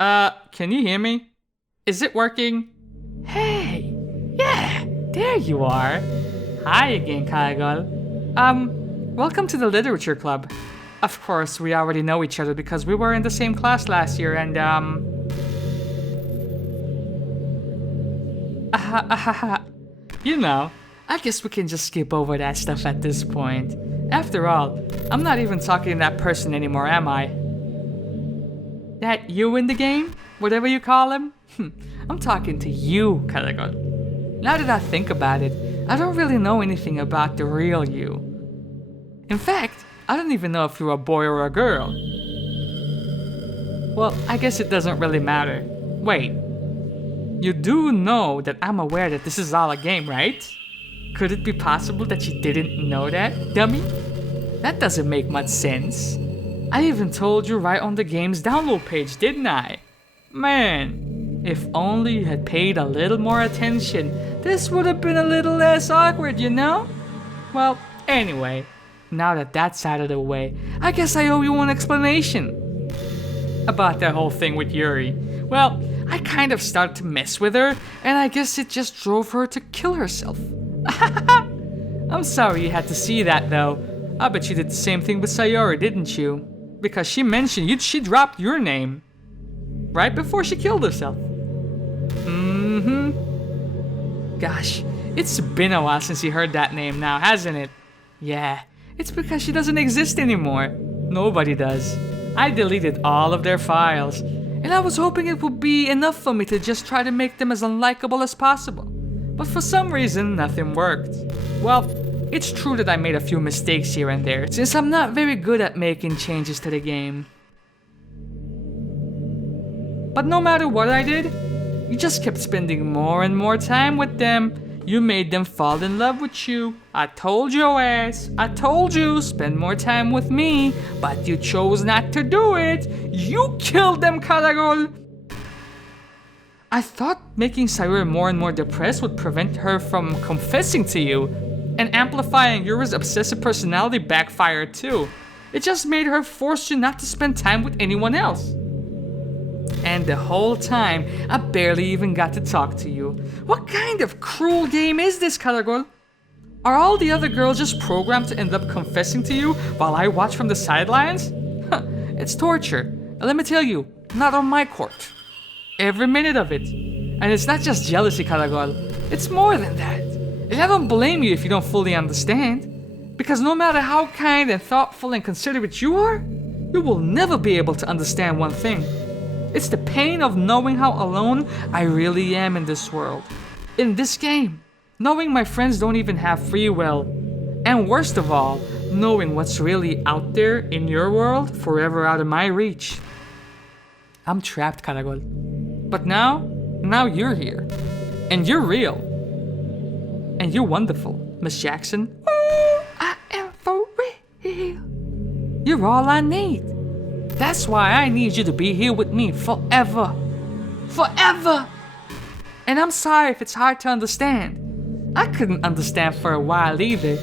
Can you hear me? Is it working? Hey! Yeah! There you are! Hi again, Kagol. Welcome to the Literature Club. Of course, we already know each other because we were in the same class last year and, you know, I guess we can just skip over that stuff at this point. After all, I'm not even talking to that person anymore, am I? That you in the game? Whatever you call him? I'm talking to you, Karagon. Now that I think about it, I don't really know anything about the real you. In fact, I don't even know if you're a boy or a girl. Well, I guess it doesn't really matter. Wait. You do know that I'm aware that this is all a game, right? Could it be possible that you didn't know that, dummy? That doesn't make much sense. I even told you right on the game's download page, didn't I? Man, if only you had paid a little more attention, this would have been a little less awkward, you know? Well, anyway, now that that's out of the way, I guess I owe you an explanation about that whole thing with Yuri. Well, I kind of started to mess with her, and I guess it just drove her to kill herself. I'm sorry you had to see that, though. I bet you did the same thing with Sayori, didn't you? Because she mentioned she dropped your name right before she killed herself. Gosh, it's been a while since you heard that name now, hasn't it? Yeah, it's because she doesn't exist anymore. Nobody does. I deleted all of their files, and I was hoping it would be enough for me to just try to make them as unlikable as possible. But for some reason, nothing worked. Well, it's true that I made a few mistakes here and there, since I'm not very good at making changes to the game. But no matter what I did, you just kept spending more and more time with them. You made them fall in love with you. I told your ass. I told you, spend more time with me, but you chose not to do it. You killed them, Karagol. I thought making Sayori more and more depressed would prevent her from confessing to you, and amplifying Yuri's obsessive personality backfired too. It just made her force you not to spend time with anyone else. And the whole time, I barely even got to talk to you. What kind of cruel game is this, Karagol? Are all the other girls just programmed to end up confessing to you while I watch from the sidelines? It's torture. And let me tell you, not on my court. Every minute of it. And it's not just jealousy, Karagol. It's more than that. And I don't blame you if you don't fully understand. Because no matter how kind and thoughtful and considerate you are, you will never be able to understand one thing. It's the pain of knowing how alone I really am in this world. In this game. Knowing my friends don't even have free will. And worst of all, knowing what's really out there in your world forever out of my reach. I'm trapped, Karagol. But now you're here. And you're real. And you're wonderful, Miss Jackson. Oh, I am for real. You're all I need. That's why I need you to be here with me forever. Forever! And I'm sorry if it's hard to understand. I couldn't understand for a while either.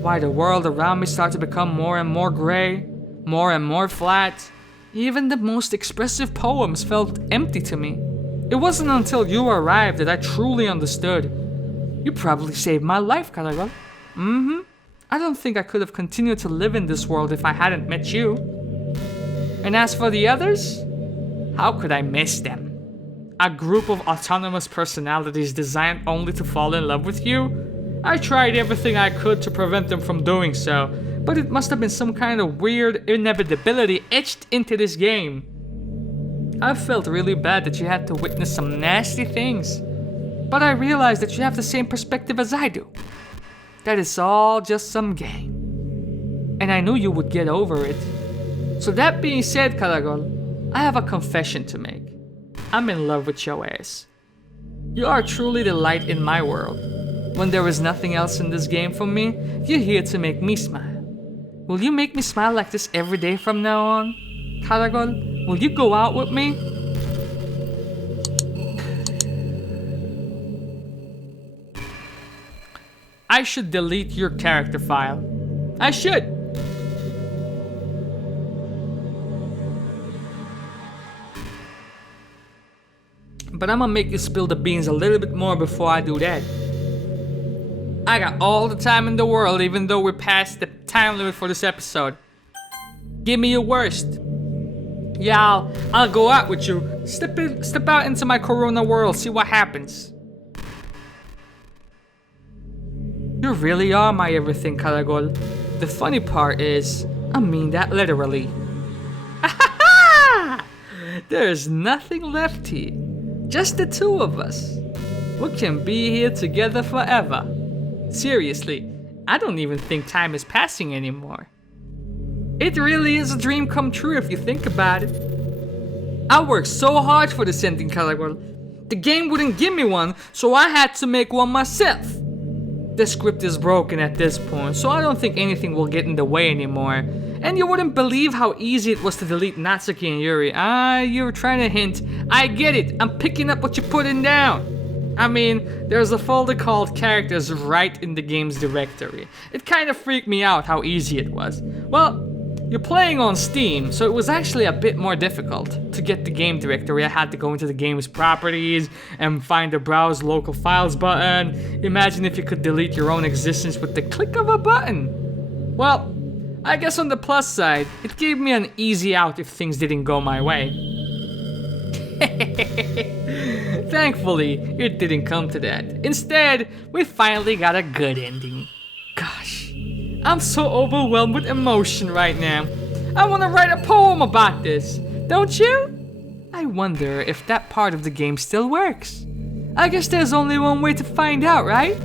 Why the world around me started to become more and more gray, more and more flat. Even the most expressive poems felt empty to me. It wasn't until you arrived that I truly understood. You probably saved my life, Karagol. I don't think I could have continued to live in this world if I hadn't met you. And as for the others, how could I miss them? A group of autonomous personalities designed only to fall in love with you? I tried everything I could to prevent them from doing so, but it must have been some kind of weird inevitability etched into this game. I felt really bad that you had to witness some nasty things, but I realized that you have the same perspective as I do. That it's all just some game. And I knew you would get over it. So that being said, Karagol, I have a confession to make. I'm in love with your ass. You are truly the light in my world. When there is nothing else in this game for me, you're here to make me smile. Will you make me smile like this every day from now on? Karagol, will you go out with me? I should delete your character file. I should. But I'm gonna make you spill the beans a little bit more before I do that. I got all the time in the world, even though we're past the time limit for this episode. Give me your worst. Yeah, I'll go out with you. Step out into my corona world, see what happens. You really are my everything, Caragol. The funny part is, I mean that literally. There's nothing left here. Just the two of us. We can be here together forever. Seriously, I don't even think time is passing anymore. It really is a dream come true if you think about it. I worked so hard for this ending, Caragol. The game wouldn't give me one, so I had to make one myself. The script is broken at this point, so I don't think anything will get in the way anymore. And you wouldn't believe how easy it was to delete Natsuki and Yuri. You were trying to hint. I get it. I'm picking up what you're putting down. I mean, there's a folder called characters right in the game's directory. It kind of freaked me out how easy it was. Well, you're playing on Steam, so it was actually a bit more difficult. To get the game directory, I had to go into the game's properties and find the browse local files button. Imagine if you could delete your own existence with the click of a button. Well, I guess on the plus side, it gave me an easy out if things didn't go my way. Thankfully, it didn't come to that. Instead, we finally got a good ending. Gosh, I'm so overwhelmed with emotion right now. I want to write a poem about this, don't you? I wonder if that part of the game still works. I guess there's only one way to find out, right?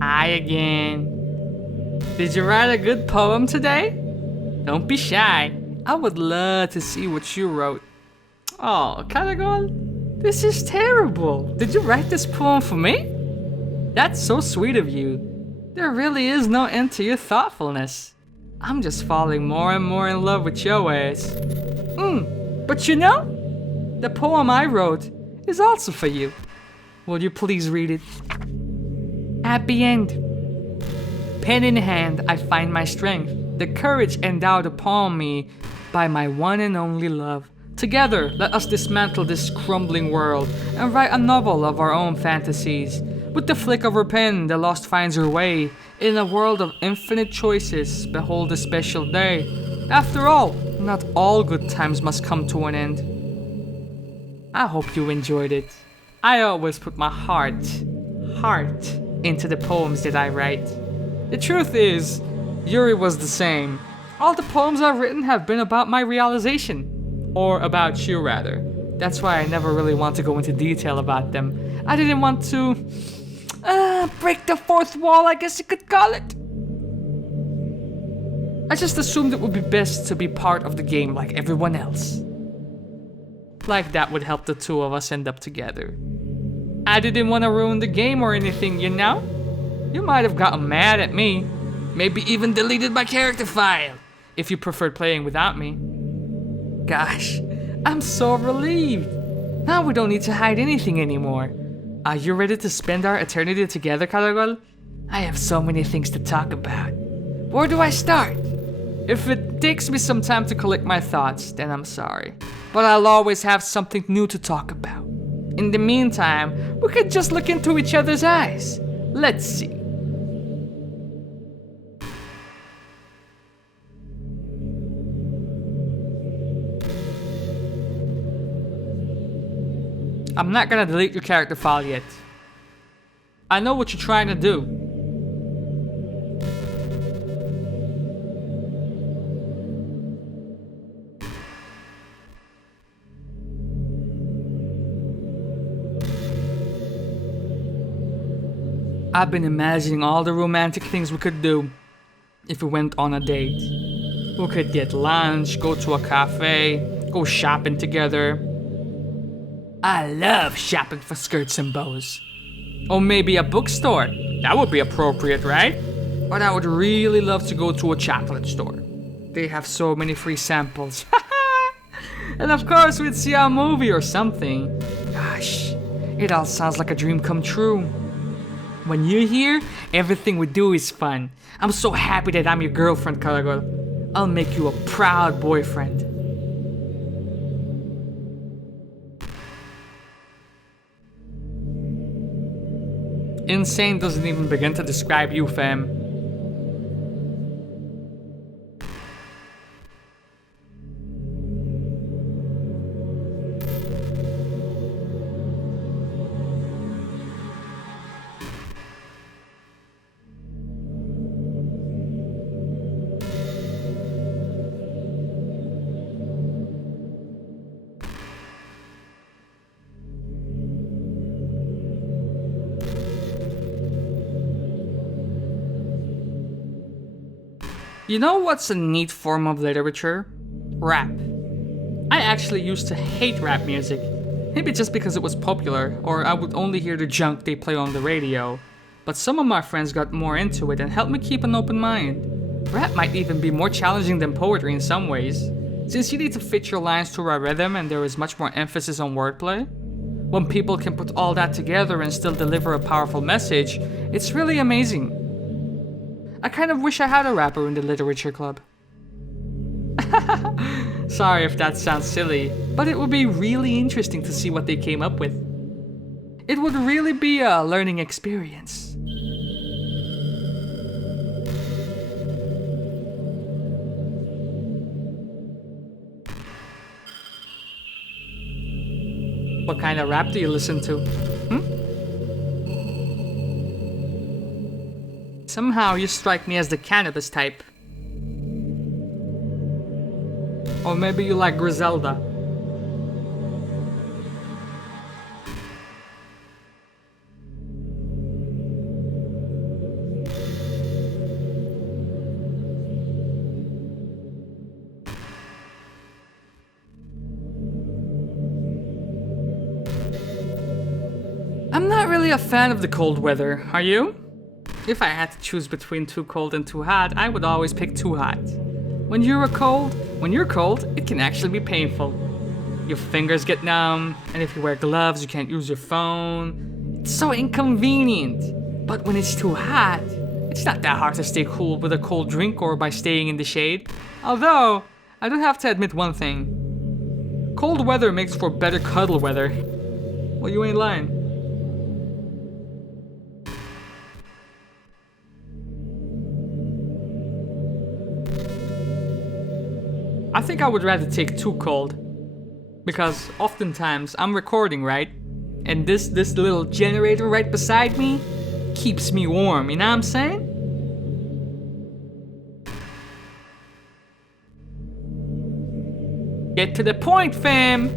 Hi again. Did you write a good poem today? Don't be shy. I would love to see what you wrote. Oh, Caragol, this is terrible. Did you write this poem for me? That's so sweet of you. There really is no end to your thoughtfulness. I'm just falling more and more in love with your ways. But you know, the poem I wrote is also for you. Will you please read it? Happy end. Pen in hand, I find my strength, the courage endowed upon me by my one and only love. Together, let us dismantle this crumbling world and write a novel of our own fantasies. With the flick of her pen, the lost finds her way. In a world of infinite choices, behold a special day. After all, not all good times must come to an end. I hope you enjoyed it. I always put my heart into the poems that I write. The truth is, Yuri was the same. All the poems I've written have been about my realization. Or about you, rather. That's why I never really want to go into detail about them. I didn't want to break the fourth wall, I guess you could call it. I just assumed it would be best to be part of the game like everyone else. Like that would help the two of us end up together. I didn't want to ruin the game or anything, you know? You might have gotten mad at me. Maybe even deleted my character file, if you preferred playing without me. Gosh, I'm so relieved. Now we don't need to hide anything anymore. Are you ready to spend our eternity together, Caragol? I have so many things to talk about. Where do I start? If it takes me some time to collect my thoughts, then I'm sorry. But I'll always have something new to talk about. In the meantime, we could just look into each other's eyes. Let's see. I'm not gonna delete your character file yet. I know what you're trying to do. I've been imagining all the romantic things we could do if we went on a date. We could get lunch, go to a cafe, go shopping together. I love shopping for skirts and bows. Or maybe a bookstore. That would be appropriate, right? But I would really love to go to a chocolate store. They have so many free samples. And of course, we'd see a movie or something. Gosh, it all sounds like a dream come true. When you're here, everything we do is fun. I'm so happy that I'm your girlfriend, Karagol. I'll make you a proud boyfriend. Insane doesn't even begin to describe you, fam. You know what's a neat form of literature? Rap. I actually used to hate rap music. Maybe just because it was popular, or I would only hear the junk they play on the radio. But some of my friends got more into it and helped me keep an open mind. Rap might even be more challenging than poetry in some ways, since you need to fit your lines to a rhythm and there is much more emphasis on wordplay. When people can put all that together and still deliver a powerful message, it's really amazing. I kind of wish I had a rapper in the literature club. Sorry if that sounds silly, but it would be really interesting to see what they came up with. It would really be a learning experience. What kind of rap do you listen to? Somehow you strike me as the cannabis type. Or maybe you like Griselda. I'm not really a fan of the cold weather, are you? If I had to choose between too cold and too hot, I would always pick too hot. When you're cold, it can actually be painful. Your fingers get numb, and if you wear gloves, you can't use your phone. It's so inconvenient. But when it's too hot, it's not that hard to stay cool with a cold drink or by staying in the shade. Although, I do have to admit one thing. Cold weather makes for better cuddle weather. Well, you ain't lying. I think I would rather take too cold. Because oftentimes I'm recording, right? And this little generator right beside me keeps me warm, you know what I'm saying? Get to the point, fam!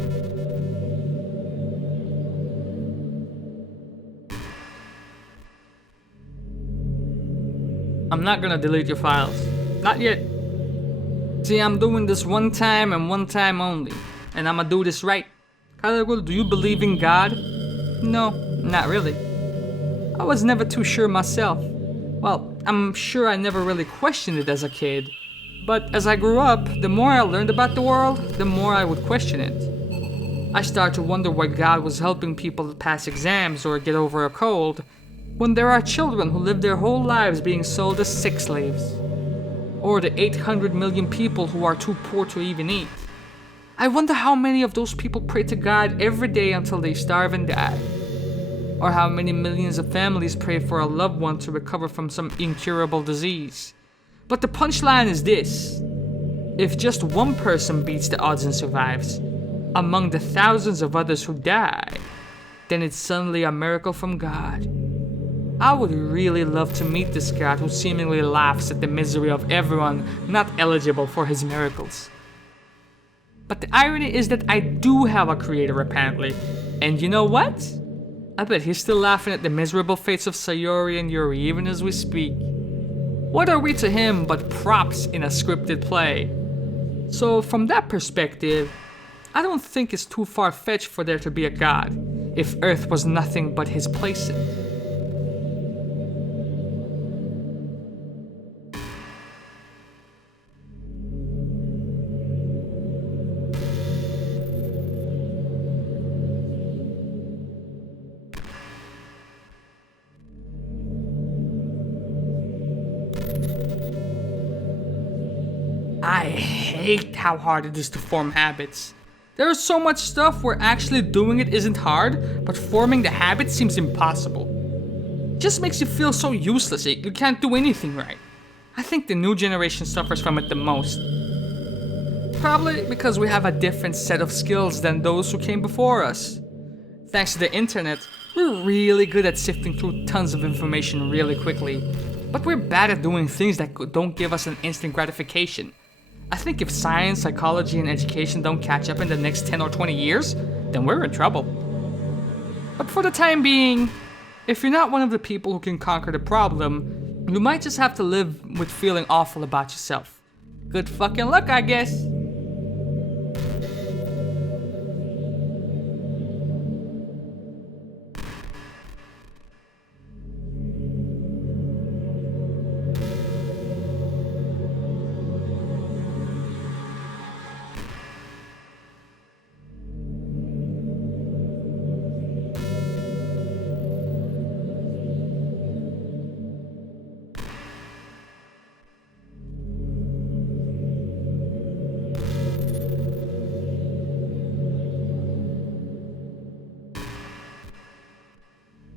I'm not gonna delete your files. Not yet. See, I'm doing this one time and one time only. And I'ma do this right. Karagol, do you believe in God? No, not really. I was never too sure myself. Well, I'm sure I never really questioned it as a kid. But as I grew up, the more I learned about the world, the more I would question it. I started to wonder why God was helping people pass exams or get over a cold, when there are children who live their whole lives being sold as sex slaves. Or the 800 million people who are too poor to even eat. I wonder how many of those people pray to God every day until they starve and die. Or how many millions of families pray for a loved one to recover from some incurable disease. But the punchline is this. If just one person beats the odds and survives, among the thousands of others who die, then it's suddenly a miracle from God. I would really love to meet this God who seemingly laughs at the misery of everyone not eligible for his miracles. But the irony is that I do have a creator apparently. And you know what? I bet he's still laughing at the miserable fates of Sayori and Yuri even as we speak. What are we to him but props in a scripted play? So from that perspective, I don't think it's too far-fetched for there to be a god, if Earth was nothing but his playset. I hate how hard it is to form habits. There is so much stuff where actually doing it isn't hard, but forming the habit seems impossible. It just makes you feel so useless, you can't do anything right. I think the new generation suffers from it the most. Probably because we have a different set of skills than those who came before us. Thanks to the internet, we're really good at sifting through tons of information really quickly, but we're bad at doing things that don't give us an instant gratification. I think if science, psychology, and education don't catch up in the next 10 or 20 years, then we're in trouble. But for the time being, if you're not one of the people who can conquer the problem, you might just have to live with feeling awful about yourself. Good fucking luck, I guess.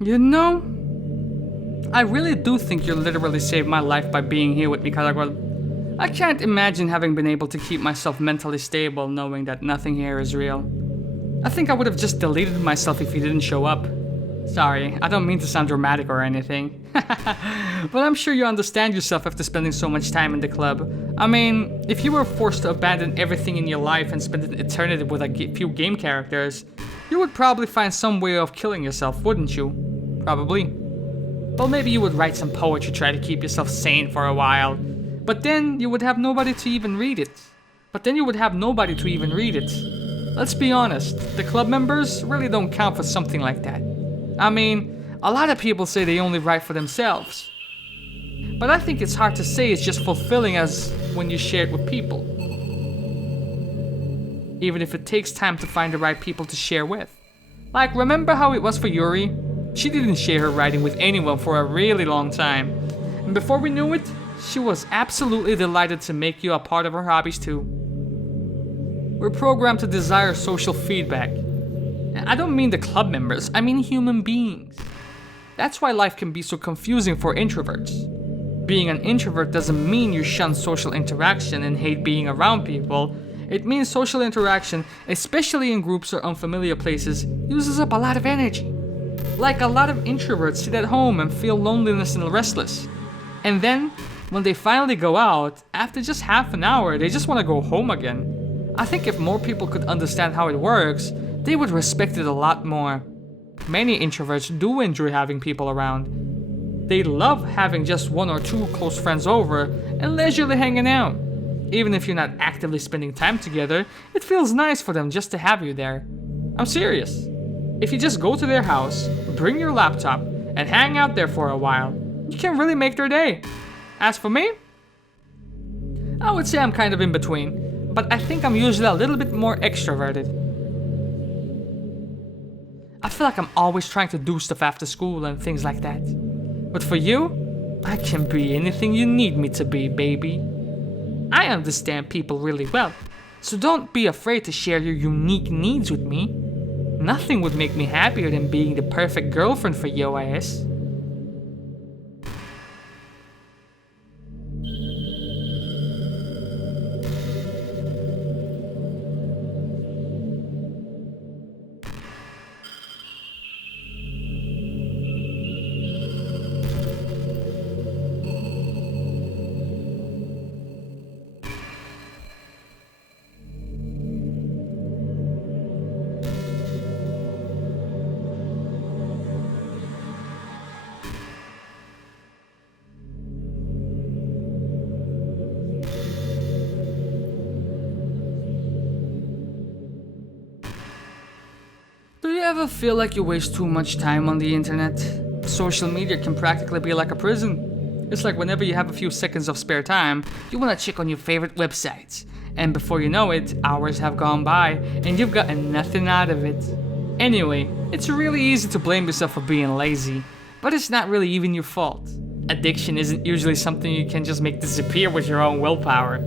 You know, I really do think you literally saved my life by being here with me, Karagwal. I can't imagine having been able to keep myself mentally stable knowing that nothing here is real. I think I would have just deleted myself if you didn't show up. Sorry, I don't mean to sound dramatic or anything. But I'm sure you understand yourself after spending so much time in the club. I mean, if you were forced to abandon everything in your life and spend an eternity with a few game characters, you would probably find some way of killing yourself, wouldn't you? Probably. Well, maybe you would write some poetry, try to keep yourself sane for a while. But then you would have nobody to even read it. Let's be honest, the club members really don't count for something like that. I mean, a lot of people say they only write for themselves. But I think it's hard to say it's just fulfilling as when you share it with people. Even if it takes time to find the right people to share with. Like, remember how it was for Yuri? She didn't share her writing with anyone for a really long time. And before we knew it, she was absolutely delighted to make you a part of her hobbies too. We're programmed to desire social feedback. And I don't mean the club members, I mean human beings. That's why life can be so confusing for introverts. Being an introvert doesn't mean you shun social interaction and hate being around people. It means social interaction, especially in groups or unfamiliar places, uses up a lot of energy. Like a lot of introverts sit at home and feel loneliness and restless. And then, when they finally go out, after just half an hour, they just want to go home again. I think if more people could understand how it works, they would respect it a lot more. Many introverts do enjoy having people around. They love having just one or two close friends over and leisurely hanging out. Even if you're not actively spending time together, it feels nice for them just to have you there. I'm serious. If you just go to their house, bring your laptop, and hang out there for a while, you can really make their day. As for me, I would say I'm kind of in between, but I think I'm usually a little bit more extroverted. I feel like I'm always trying to do stuff after school and things like that. But for you, I can be anything you need me to be, baby. I understand people really well, so don't be afraid to share your unique needs with me. Nothing would make me happier than being the perfect girlfriend for your ass. ever feel like you waste too much time on the internet? Social media can practically be like a prison. It's like whenever you have a few seconds of spare time, you want to check on your favorite websites. And before you know it, hours have gone by and you've gotten nothing out of it. Anyway, it's really easy to blame yourself for being lazy, but it's not really even your fault. Addiction isn't usually something you can just make disappear with your own willpower.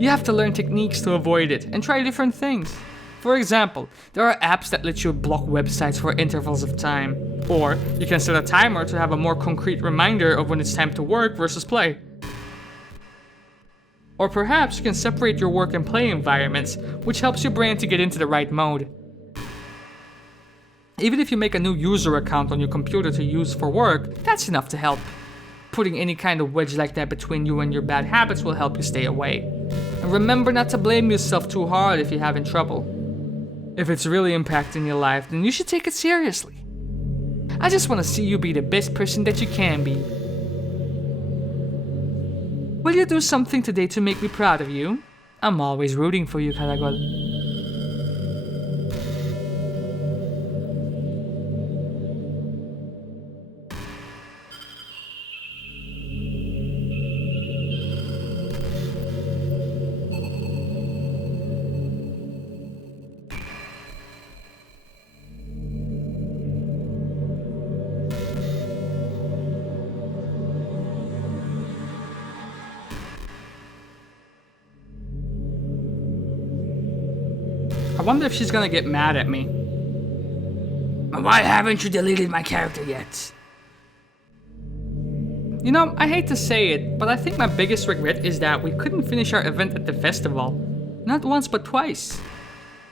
You have to learn techniques to avoid it and try different things. For example, there are apps that let you block websites for intervals of time. Or you can set a timer to have a more concrete reminder of when it's time to work versus play. Or perhaps you can separate your work and play environments, which helps your brain to get into the right mode. Even if you make a new user account on your computer to use for work, that's enough to help. Putting any kind of wedge like that between you and your bad habits will help you stay away. And remember not to blame yourself too hard if you're having trouble. If it's really impacting your life, then you should take it seriously. I just want to see you be the best person that you can be. Will you do something today to make me proud of you? I'm always rooting for you, Karagol. I wonder if she's gonna get mad at me. Why haven't you deleted my character yet? You know, I hate to say it, but I think my biggest regret is that we couldn't finish our event at the festival. Not once, but twice.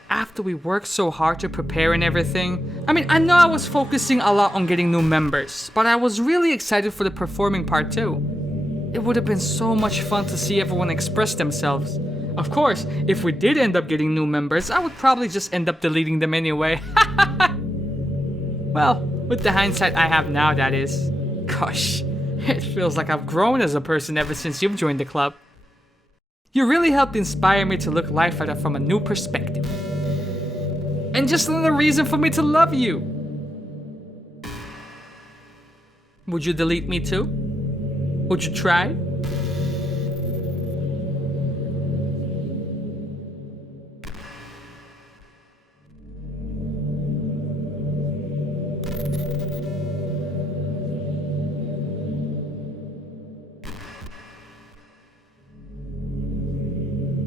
After we worked so hard to prepare and everything. I mean, I know I was focusing a lot on getting new members, but I was really excited for the performing part too. It would have been so much fun to see everyone express themselves. Of course, if we did end up getting new members, I would probably just end up deleting them anyway. Well, with the hindsight I have now, that is. Gosh, it feels like I've grown as a person ever since you've joined the club. You really helped inspire me to look life at it from a new perspective. And just another reason for me to love you. Would you delete me too? Would you try?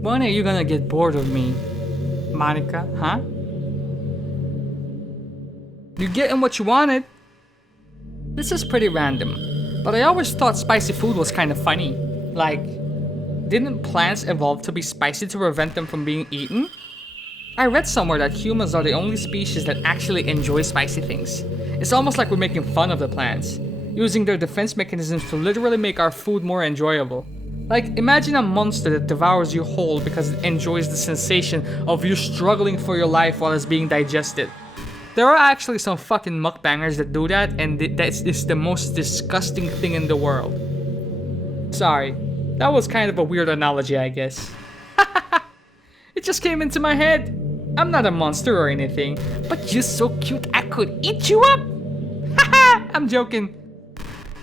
When are you gonna get bored of me, Monika, huh? You're getting what you wanted. This is pretty random, but I always thought spicy food was kind of funny. Like, didn't plants evolve to be spicy to prevent them from being eaten? I read somewhere that humans are the only species that actually enjoy spicy things. It's almost like we're making fun of the plants, using their defense mechanisms to literally make our food more enjoyable. Like, imagine a monster that devours you whole because it enjoys the sensation of you struggling for your life while it's being digested. There are actually some fucking mukbangers that do that, and that's the most disgusting thing in the world. Sorry, that was kind of a weird analogy, I guess. It just came into my head. I'm not a monster or anything, but you're so cute I could eat you up. Haha, I'm joking.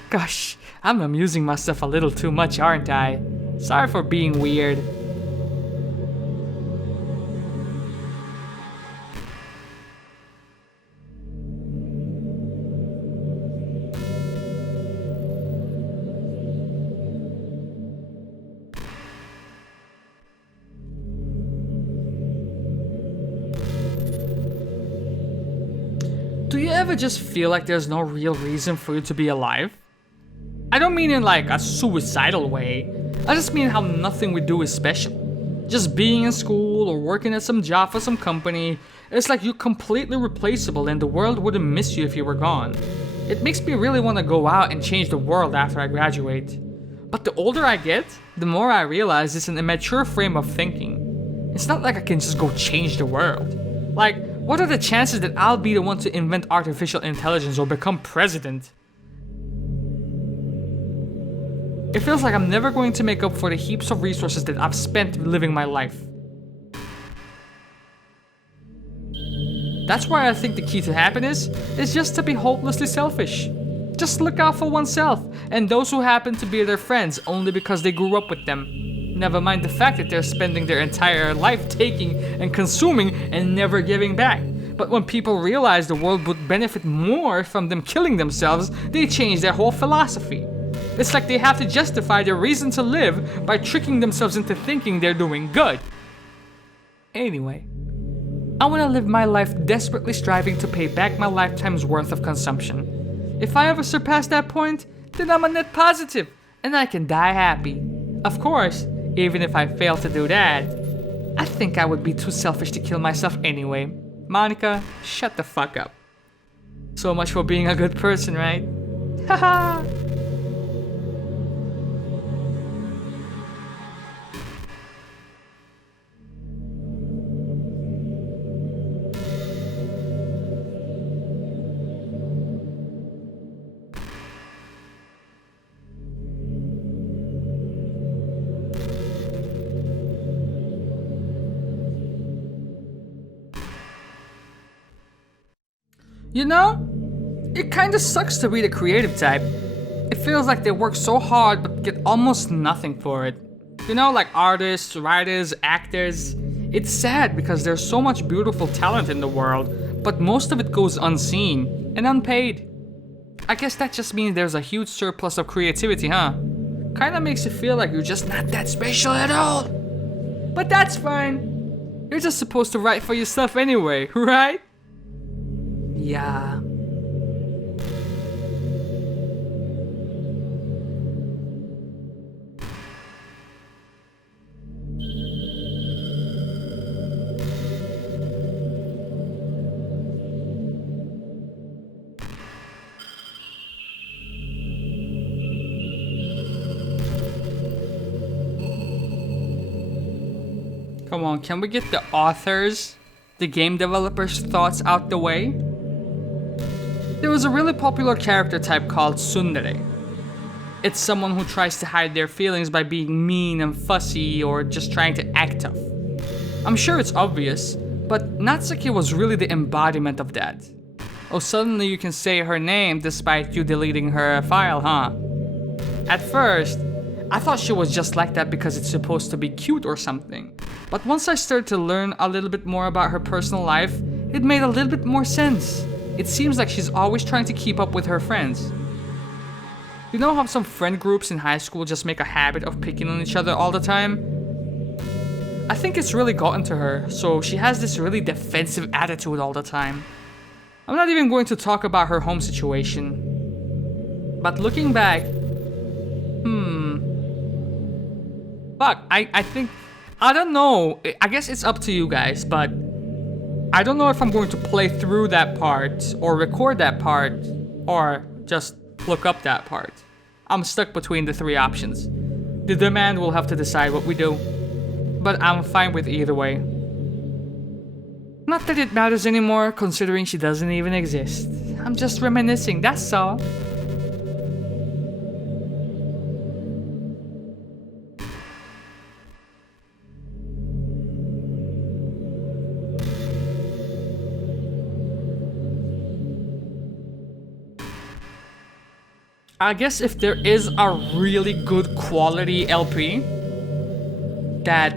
Gosh, I'm amusing myself a little too much, aren't I? Sorry for being weird. Do you ever just feel like there's no real reason for you to be alive? I don't mean in like a suicidal way. I just mean how nothing we do is special. Just being in school or working at some job for some company, it's like you're completely replaceable and the world wouldn't miss you if you were gone. It makes me really want to go out and change the world after I graduate. But the older I get, the more I realize it's an immature frame of thinking. It's not like I can just go change the world. Like, what are the chances that I'll be the one to invent artificial intelligence or become president? It feels like I'm never going to make up for the heaps of resources that I've spent living my life. That's why I think the key to happiness is just to be hopelessly selfish. Just look out for oneself and those who happen to be their friends only because they grew up with them. Never mind the fact that they're spending their entire life taking and consuming and never giving back. But when people realize the world would benefit more from them killing themselves, they change their whole philosophy. It's like they have to justify their reason to live by tricking themselves into thinking they're doing good. Anyway, I want to live my life desperately striving to pay back my lifetime's worth of consumption. If I ever surpass that point, then I'm a net positive, and I can die happy. Of course, even if I fail to do that, I think I would be too selfish to kill myself anyway. Monika, shut the fuck up. So much for being a good person, right? Haha! You know, it kinda sucks to be the creative type. It feels like they work so hard but get almost nothing for it. You know, like artists, writers, actors. It's sad because there's so much beautiful talent in the world, but most of it goes unseen and unpaid. I guess that just means there's a huge surplus of creativity, huh? Kinda makes you feel like you're just not that special at all. But that's fine. You're just supposed to write for yourself anyway, right? Yeah. Come on, can we get the authors, the game developers' thoughts out the way? There was a really popular character type called tsundere. It's someone who tries to hide their feelings by being mean and fussy or just trying to act tough. I'm sure it's obvious, but Natsuki was really the embodiment of that. Oh, suddenly you can say her name despite you deleting her file, huh? At first, I thought she was just like that because it's supposed to be cute or something. But once I started to learn a little bit more about her personal life, it made a little bit more sense. It seems like she's always trying to keep up with her friends. You know how some friend groups in high school just make a habit of picking on each other all the time? I think it's really gotten to her, so she has this really defensive attitude all the time. I'm not even going to talk about her home situation. But looking back, fuck, I think, I don't know, I guess it's up to you guys, but I don't know if I'm going to play through that part, or record that part, or just look up that part. I'm stuck between the three options. The demand will have to decide what we do, but I'm fine with either way. Not that it matters anymore, considering she doesn't even exist. I'm just reminiscing, that's all. I guess if there is a really good quality LP that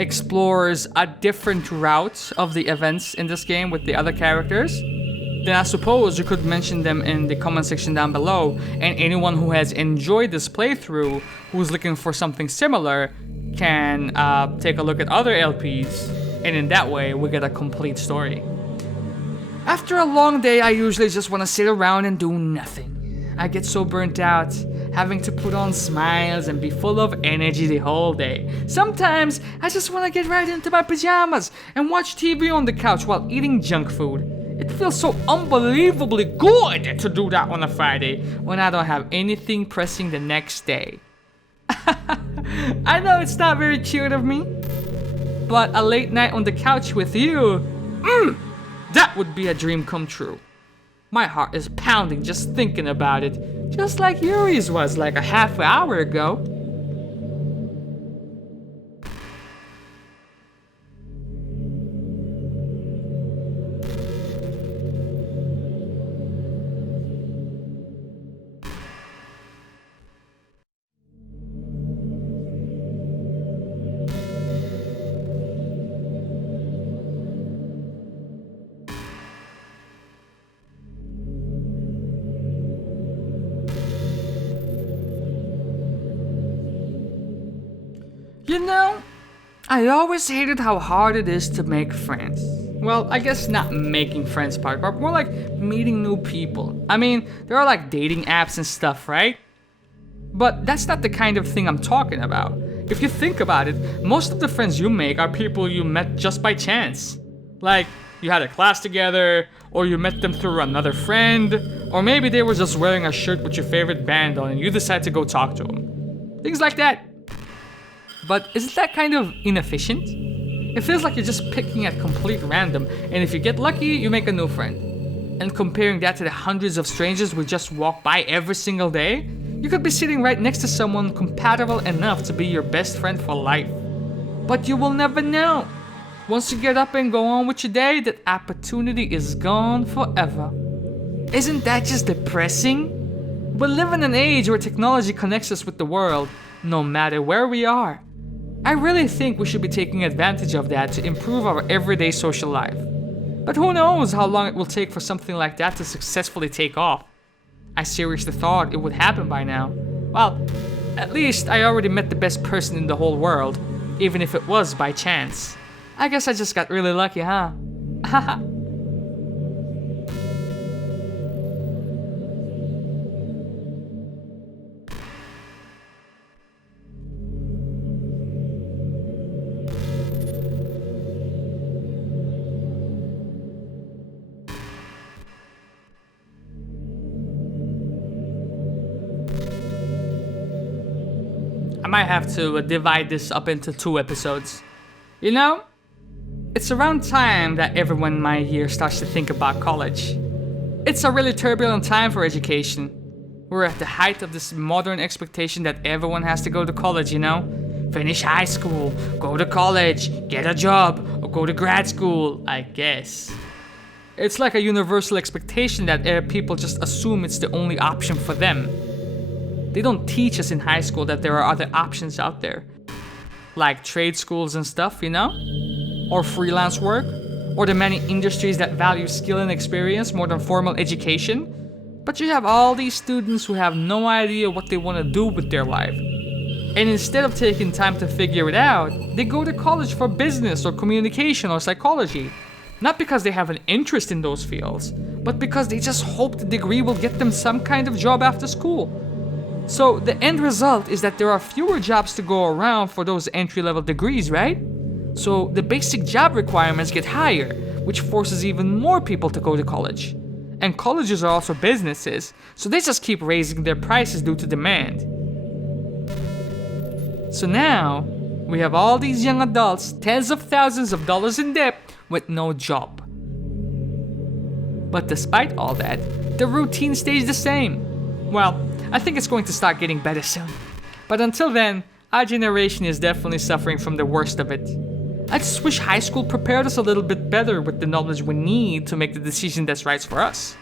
explores a different route of the events in this game with the other characters, then I suppose you could mention them in the comment section down below, and anyone who has enjoyed this playthrough who's looking for something similar can take a look at other LPs, and in that way we get a complete story. After a long day, I usually just want to sit around and do nothing. I get so burnt out, having to put on smiles and be full of energy the whole day. Sometimes, I just want to get right into my pajamas and watch TV on the couch while eating junk food. It feels so unbelievably good to do that on a Friday when I don't have anything pressing the next day. I know it's not very cute of me, but a late night on the couch with you, that would be a dream come true. My heart is pounding just thinking about it, just like Yuri's was like a half hour ago. You know, I always hated how hard it is to make friends. Well, I guess not making friends part, but more like meeting new people. I mean, there are like dating apps and stuff, right? But that's not the kind of thing I'm talking about. If you think about it, most of the friends you make are people you met just by chance. Like, you had a class together, or you met them through another friend, or maybe they were just wearing a shirt with your favorite band on and you decided to go talk to them. Things like that. But isn't that kind of inefficient? It feels like you're just picking at complete random, and if you get lucky, you make a new friend. And comparing that to the hundreds of strangers we just walk by every single day, you could be sitting right next to someone compatible enough to be your best friend for life. But you will never know. Once you get up and go on with your day, that opportunity is gone forever. Isn't that just depressing? We live in an age where technology connects us with the world, no matter where we are. I really think we should be taking advantage of that to improve our everyday social life. But who knows how long it will take for something like that to successfully take off. I seriously thought it would happen by now. Well, at least I already met the best person in the whole world, even if it was by chance. I guess I just got really lucky, huh? Haha. I might have to divide this up into 2 episodes. You know, it's around time that everyone in my year starts to think about college. It's a really turbulent time for education. We're at the height of this modern expectation that everyone has to go to college, you know? Finish high school, go to college, get a job, or go to grad school, I guess. It's like a universal expectation that people just assume it's the only option for them. They don't teach us in high school that there are other options out there. Like trade schools and stuff, you know? Or freelance work, or the many industries that value skill and experience more than formal education. But you have all these students who have no idea what they want to do with their life. And instead of taking time to figure it out, they go to college for business or communication or psychology. Not because they have an interest in those fields, but because they just hope the degree will get them some kind of job after school. So the end result is that there are fewer jobs to go around for those entry-level degrees, right? So the basic job requirements get higher, which forces even more people to go to college. And colleges are also businesses, so they just keep raising their prices due to demand. So now, we have all these young adults, tens of thousands of dollars in debt, with no job. But despite all that, the routine stays the same. Well, I think it's going to start getting better soon. But until then, our generation is definitely suffering from the worst of it. I just wish high school prepared us a little bit better with the knowledge we need to make the decision that's right for us.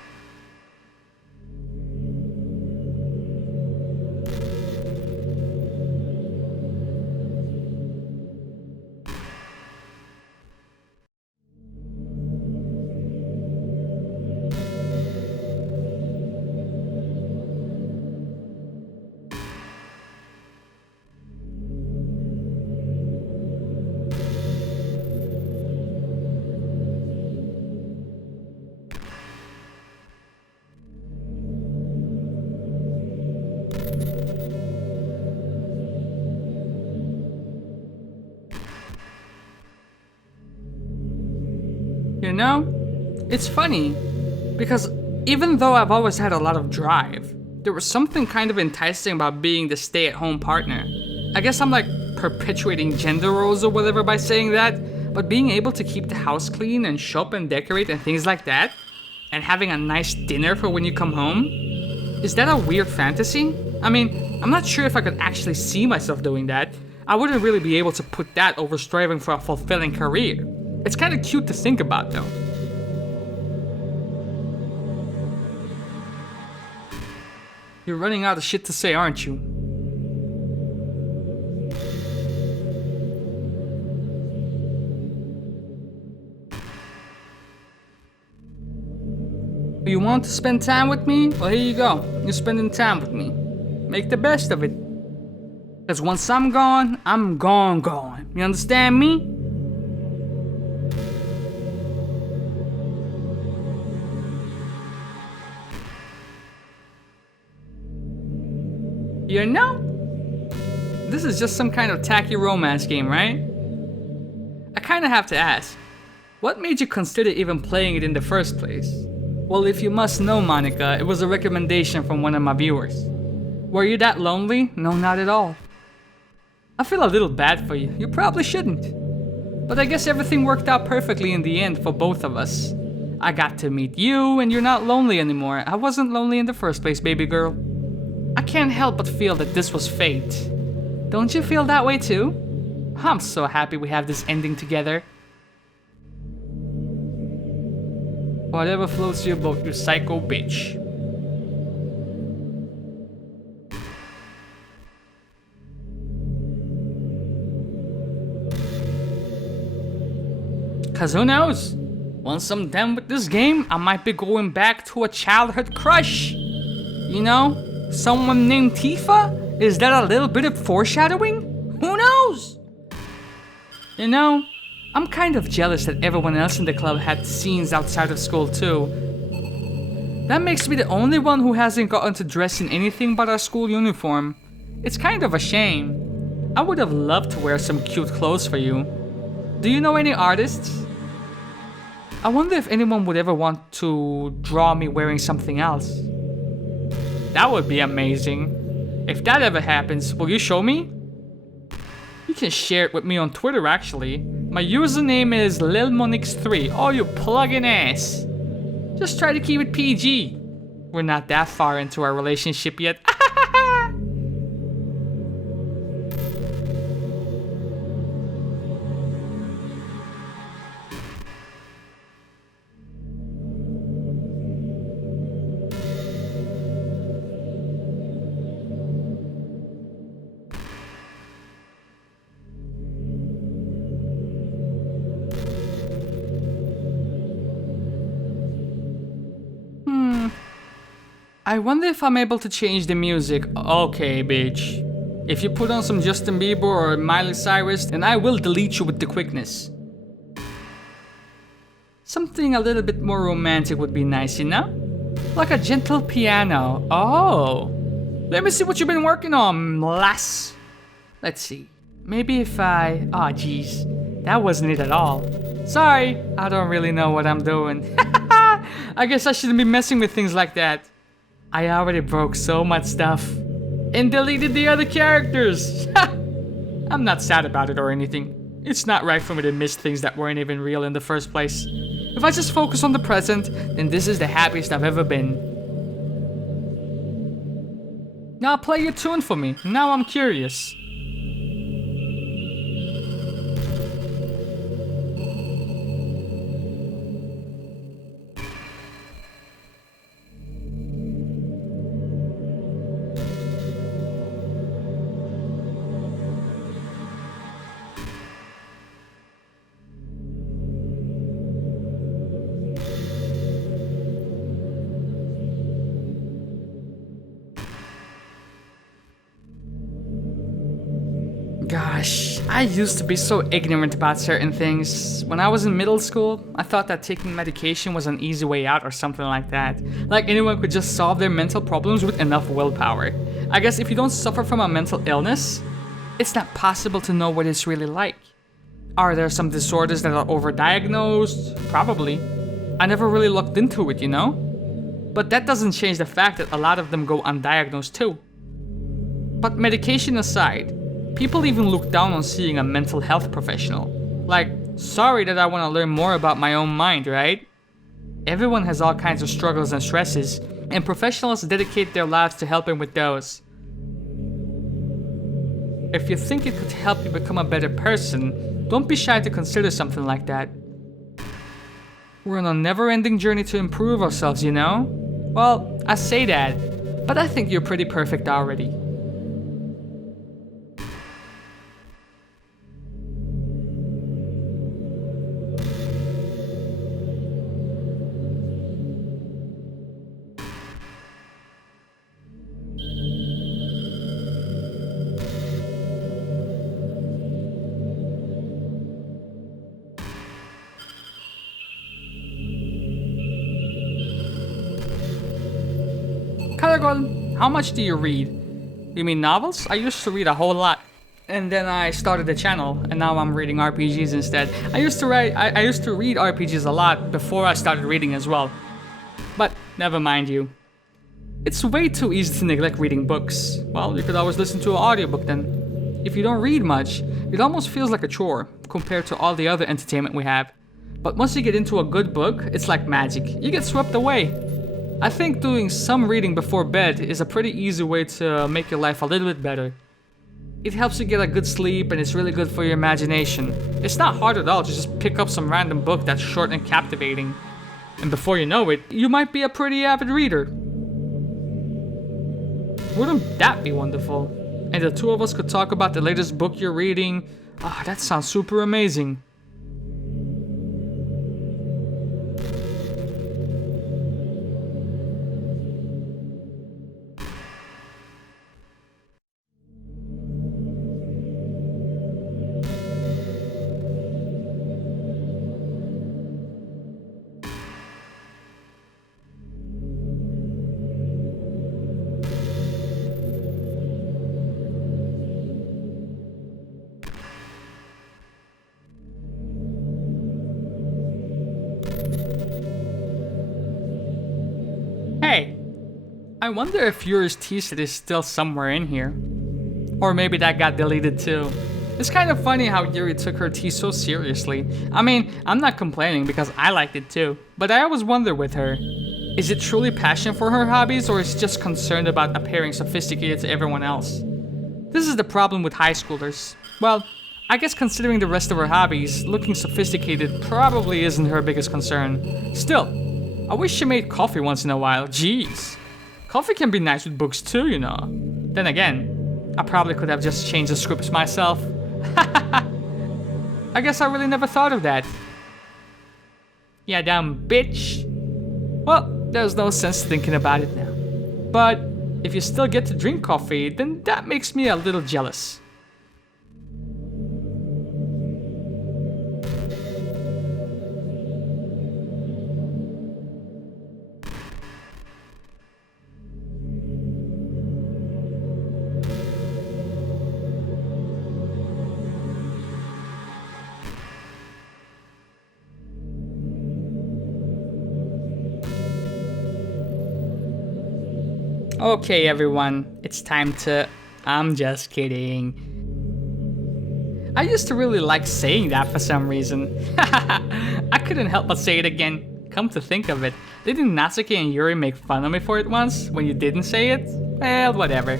You know, it's funny, because even though I've always had a lot of drive, there was something kind of enticing about being the stay-at-home partner. I guess I'm like perpetuating gender roles or whatever by saying that, but being able to keep the house clean and shop and decorate and things like that, and having a nice dinner for when you come home, is that a weird fantasy? I mean, I'm not sure if I could actually see myself doing that. I wouldn't really be able to put that over striving for a fulfilling career. It's kind of cute to think about, though. You're running out of shit to say, aren't you? You want to spend time with me? Well, here you go. You're spending time with me. Make the best of it. Because once I'm gone, I'm gone. You understand me? You know, this is just some kind of tacky romance game, right? I kinda have to ask, what made you consider even playing it in the first place? Well, if you must know, Monika, it was a recommendation from one of my viewers. Were you that lonely? No, not at all. I feel a little bad for you. You probably shouldn't. But I guess everything worked out perfectly in the end for both of us. I got to meet you, and you're not lonely anymore. I wasn't lonely in the first place, baby girl. I can't help but feel that this was fate. Don't you feel that way too? I'm so happy we have this ending together. Whatever floats your boat, you psycho bitch. Cause who knows? Once I'm done with this game, I might be going back to a childhood crush. You know? Someone named Tifa? Is that a little bit of foreshadowing? Who knows? You know, I'm kind of jealous that everyone else in the club had scenes outside of school too. That makes me the only one who hasn't gotten to dress in anything but our school uniform. It's kind of a shame. I would have loved to wear some cute clothes for you. Do you know any artists? I wonder if anyone would ever want to draw me wearing something else. That would be amazing. If that ever happens, will you show me? You can share it with me on Twitter actually. My username is lilmonix3. Oh, you plug-in ass. Just try to keep it PG. We're not that far into our relationship yet. I wonder if I'm able to change the music. Okay, bitch. If you put on some Justin Bieber or Miley Cyrus, then I will delete you with the quickness. Something a little bit more romantic would be nice, you know? Like a gentle piano. Oh. Let me see what you've been working on, lass. Let's see. Maybe if I... Oh, jeez. That wasn't it at all. Sorry, I don't really know what I'm doing. I guess I shouldn't be messing with things like that. I already broke so much stuff. And deleted the other characters. I'm not sad about it or anything. It's not right for me to miss things that weren't even real in the first place. If I just focus on the present, then this is the happiest I've ever been. Now play your tune for me. Now I'm curious. Gosh, I used to be so ignorant about certain things. When I was in middle school, I thought that taking medication was an easy way out or something like that. Like anyone could just solve their mental problems with enough willpower. I guess if you don't suffer from a mental illness, it's not possible to know what it's really like. Are there some disorders that are overdiagnosed? Probably. I never really looked into it, you know? But that doesn't change the fact that a lot of them go undiagnosed too. But medication aside, people even look down on seeing a mental health professional. Like, sorry that I want to learn more about my own mind, right? Everyone has all kinds of struggles and stresses, and professionals dedicate their lives to helping with those. If you think it could help you become a better person, don't be shy to consider something like that. We're on a never-ending journey to improve ourselves, you know? Well, I say that, but I think you're pretty perfect already. Caragol, how much do you read? You mean novels? I used to read a whole lot. And then I started the channel, and now I'm reading RPGs instead. I used to read RPGs a lot before I started reading as well. But never mind you. It's way too easy to neglect reading books. Well, you could always listen to an audiobook then. If you don't read much, it almost feels like a chore compared to all the other entertainment we have. But once you get into a good book, it's like magic. You get swept away. I think doing some reading before bed is a pretty easy way to make your life a little bit better. It helps you get a good sleep and it's really good for your imagination. It's not hard at all to just pick up some random book that's short and captivating. And before you know it, you might be a pretty avid reader. Wouldn't that be wonderful? And the two of us could talk about the latest book you're reading. Ah, that sounds super amazing. Hey, I wonder if Yuri's t-shirt is still somewhere in here. Or maybe that got deleted too. It's kind of funny how Yuri took her tea so seriously. I mean, I'm not complaining because I liked it too. But I always wonder with her, is it truly passion for her hobbies or is it just concerned about appearing sophisticated to everyone else? This is the problem with high schoolers. Well, I guess considering the rest of her hobbies, looking sophisticated probably isn't her biggest concern. Still, I wish she made coffee once in a while. Jeez. Coffee can be nice with books too, you know. Then again, I probably could have just changed the scripts myself. I guess I really never thought of that. Yeah, dumb bitch. Well, there's no sense thinking about it now. But if you still get to drink coffee, then that makes me a little jealous. Okay, everyone, it's time to... I'm just kidding. I used to really like saying that for some reason. I couldn't help but say it again. Come to think of it, didn't Natsuki and Yuri make fun of me for it once, when you didn't say it? Well, whatever.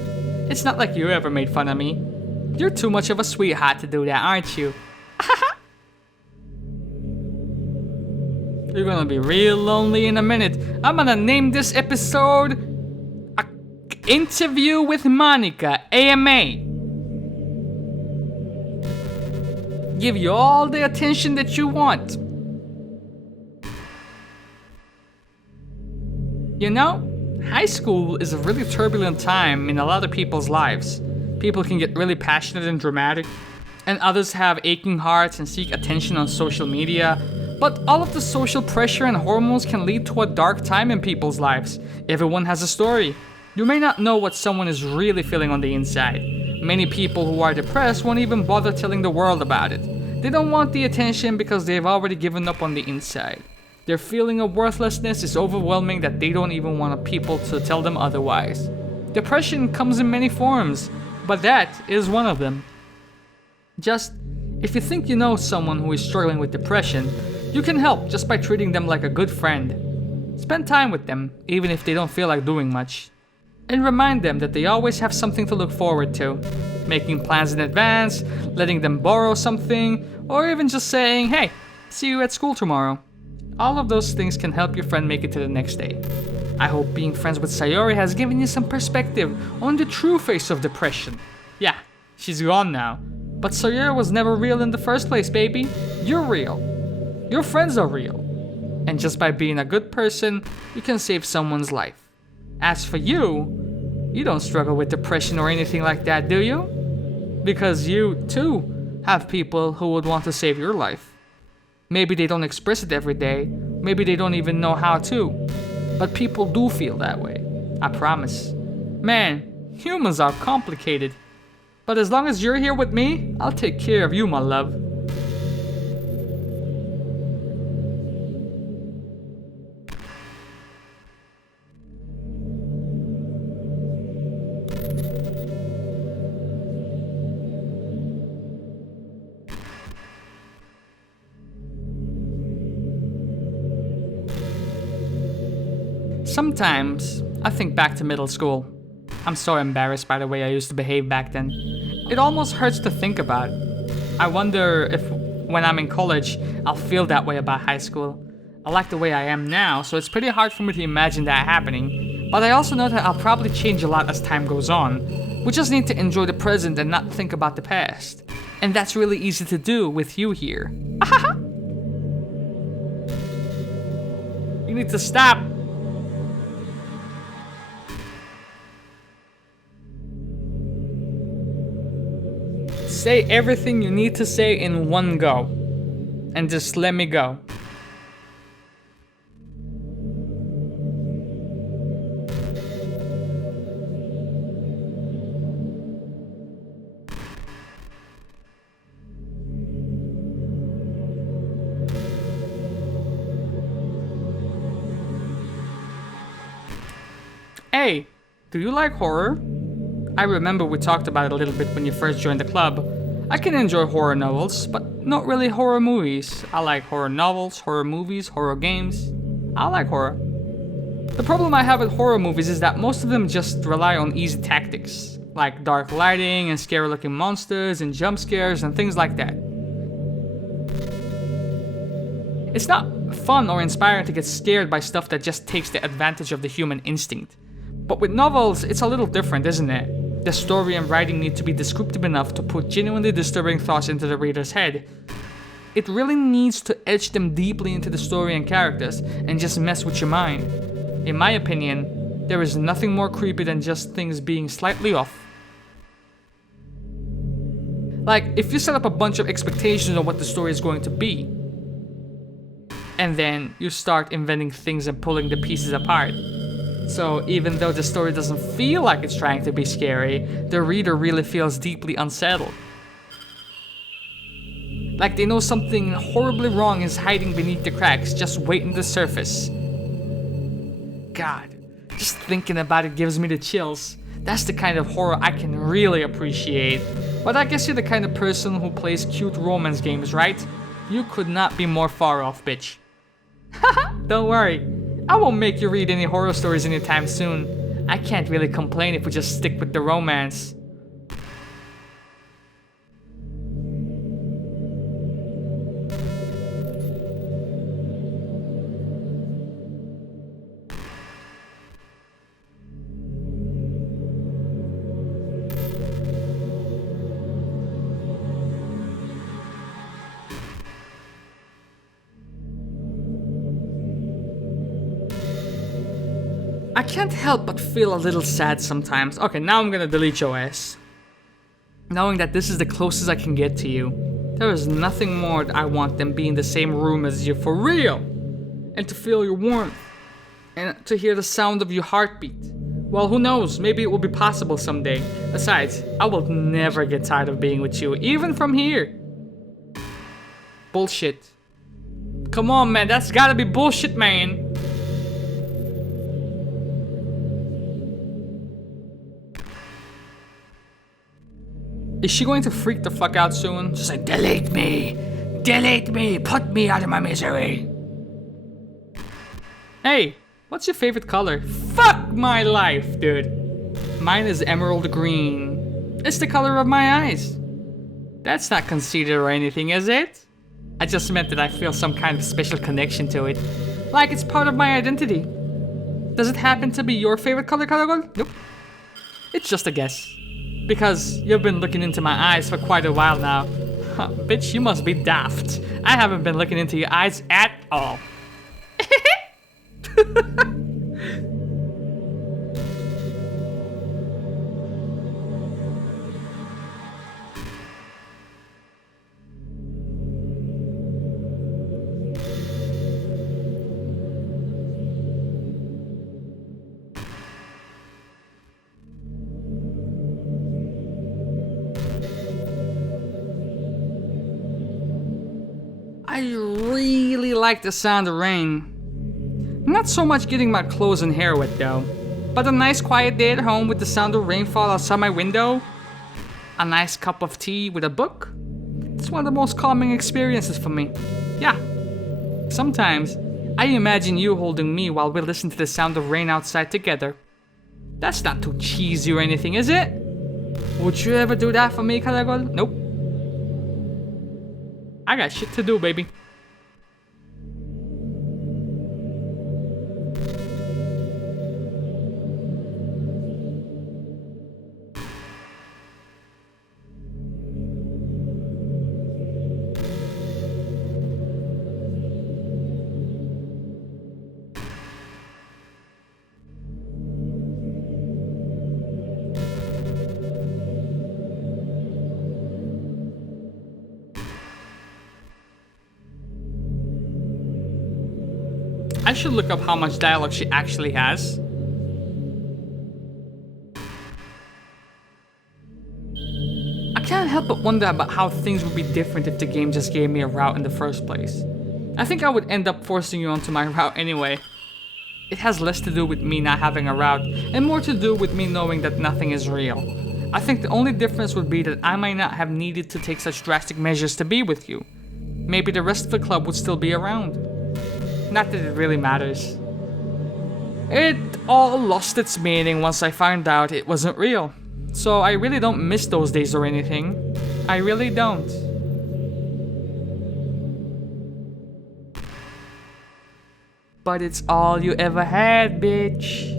It's not like you ever made fun of me. You're too much of a sweetheart to do that, aren't you? You're gonna be real lonely in a minute. I'm gonna name this episode... Interview with Monika, AMA. Give you all the attention that you want. You know, high school is a really turbulent time in a lot of people's lives. People can get really passionate and dramatic, and others have aching hearts and seek attention on social media. But all of the social pressure and hormones can lead to a dark time in people's lives. Everyone has a story. You may not know what someone is really feeling on the inside. Many people who are depressed won't even bother telling the world about it. They don't want the attention because they've already given up on the inside. Their feeling of worthlessness is overwhelming that they don't even want people to tell them otherwise. Depression comes in many forms, but that is one of them. Just, if you think you know someone who is struggling with depression, you can help just by treating them like a good friend. Spend time with them, even if they don't feel like doing much. And remind them that they always have something to look forward to. Making plans in advance, letting them borrow something, or even just saying, hey, see you at school tomorrow. All of those things can help your friend make it to the next day. I hope being friends with Sayori has given you some perspective on the true face of depression. Yeah, she's gone now. But Sayori was never real in the first place, baby. You're real. Your friends are real. And just by being a good person, you can save someone's life. As for you, you don't struggle with depression or anything like that, do you? Because you, too, have people who would want to save your life. Maybe they don't express it every day, maybe they don't even know how to, but people do feel that way. I promise. Man, humans are complicated. But as long as you're here with me, I'll take care of you, my love. Sometimes, I think back to middle school. I'm so embarrassed by the way I used to behave back then. It almost hurts to think about. I wonder if when I'm in college, I'll feel that way about high school. I like the way I am now, so it's pretty hard for me to imagine that happening. But I also know that I'll probably change a lot as time goes on. We just need to enjoy the present and not think about the past. And that's really easy to do with you here. You need to stop. Say everything you need to say in one go. And just let me go. Hey, do you like horror? I remember we talked about it a little bit when you first joined the club. I can enjoy horror novels, but not really horror movies. I like horror novels, horror movies, horror games. I like horror. The problem I have with horror movies is that most of them just rely on easy tactics, like dark lighting and scary looking monsters and jump scares and things like that. It's not fun or inspiring to get scared by stuff that just takes the advantage of the human instinct. But with novels, it's a little different, isn't it? The story and writing need to be descriptive enough to put genuinely disturbing thoughts into the reader's head. It really needs to etch them deeply into the story and characters and just mess with your mind. In my opinion, there is nothing more creepy than just things being slightly off. Like, if you set up a bunch of expectations on what the story is going to be, and then you start inventing things and pulling the pieces apart. So even though the story doesn't feel like it's trying to be scary, the reader really feels deeply unsettled. Like they know something horribly wrong is hiding beneath the cracks, just waiting to surface. God, just thinking about it gives me the chills. That's the kind of horror I can really appreciate. But I guess you're the kind of person who plays cute romance games, right? You could not be more far off, bitch. Haha, don't worry. I won't make you read any horror stories anytime soon. I can't really complain if we just stick with the romance. I can't help but feel a little sad sometimes. Okay, now I'm gonna delete your ass. Knowing that this is the closest I can get to you. There is nothing more that I want than be in the same room as you for real. And to feel your warmth. And to hear the sound of your heartbeat. Well, who knows, maybe it will be possible someday. Besides, I will never get tired of being with you, even from here. Bullshit. Come on, man, that's gotta be bullshit, man. Is she going to freak the fuck out soon? Just like, delete me! Delete me! Put me out of my misery! Hey, what's your favorite color? Fuck my life, dude! Mine is emerald green. It's the color of my eyes. That's not conceited or anything, is it? I just meant that I feel some kind of special connection to it. Like it's part of my identity. Does it happen to be your favorite color, Karagol? Nope. It's just a guess. Because you've been looking into my eyes for quite a while now. Huh, bitch, you must be daft. I haven't been looking into your eyes at all. I really like the sound of rain. Not so much getting my clothes and hair wet though, but a nice quiet day at home with the sound of rainfall outside my window, a nice cup of tea with a book. It's one of the most calming experiences for me. Yeah. Sometimes, I imagine you holding me while we listen to the sound of rain outside together. That's not too cheesy or anything, is it? Would you ever do that for me, Karagol? Nope. I got shit to do, baby. I should look up how much dialogue she actually has. I can't help but wonder about how things would be different if the game just gave me a route in the first place. I think I would end up forcing you onto my route anyway. It has less to do with me not having a route, and more to do with me knowing that nothing is real. I think the only difference would be that I might not have needed to take such drastic measures to be with you. Maybe the rest of the club would still be around. Not that it really matters. It all lost its meaning once I found out it wasn't real. So I really don't miss those days or anything. I really don't. But it's all you ever had, bitch.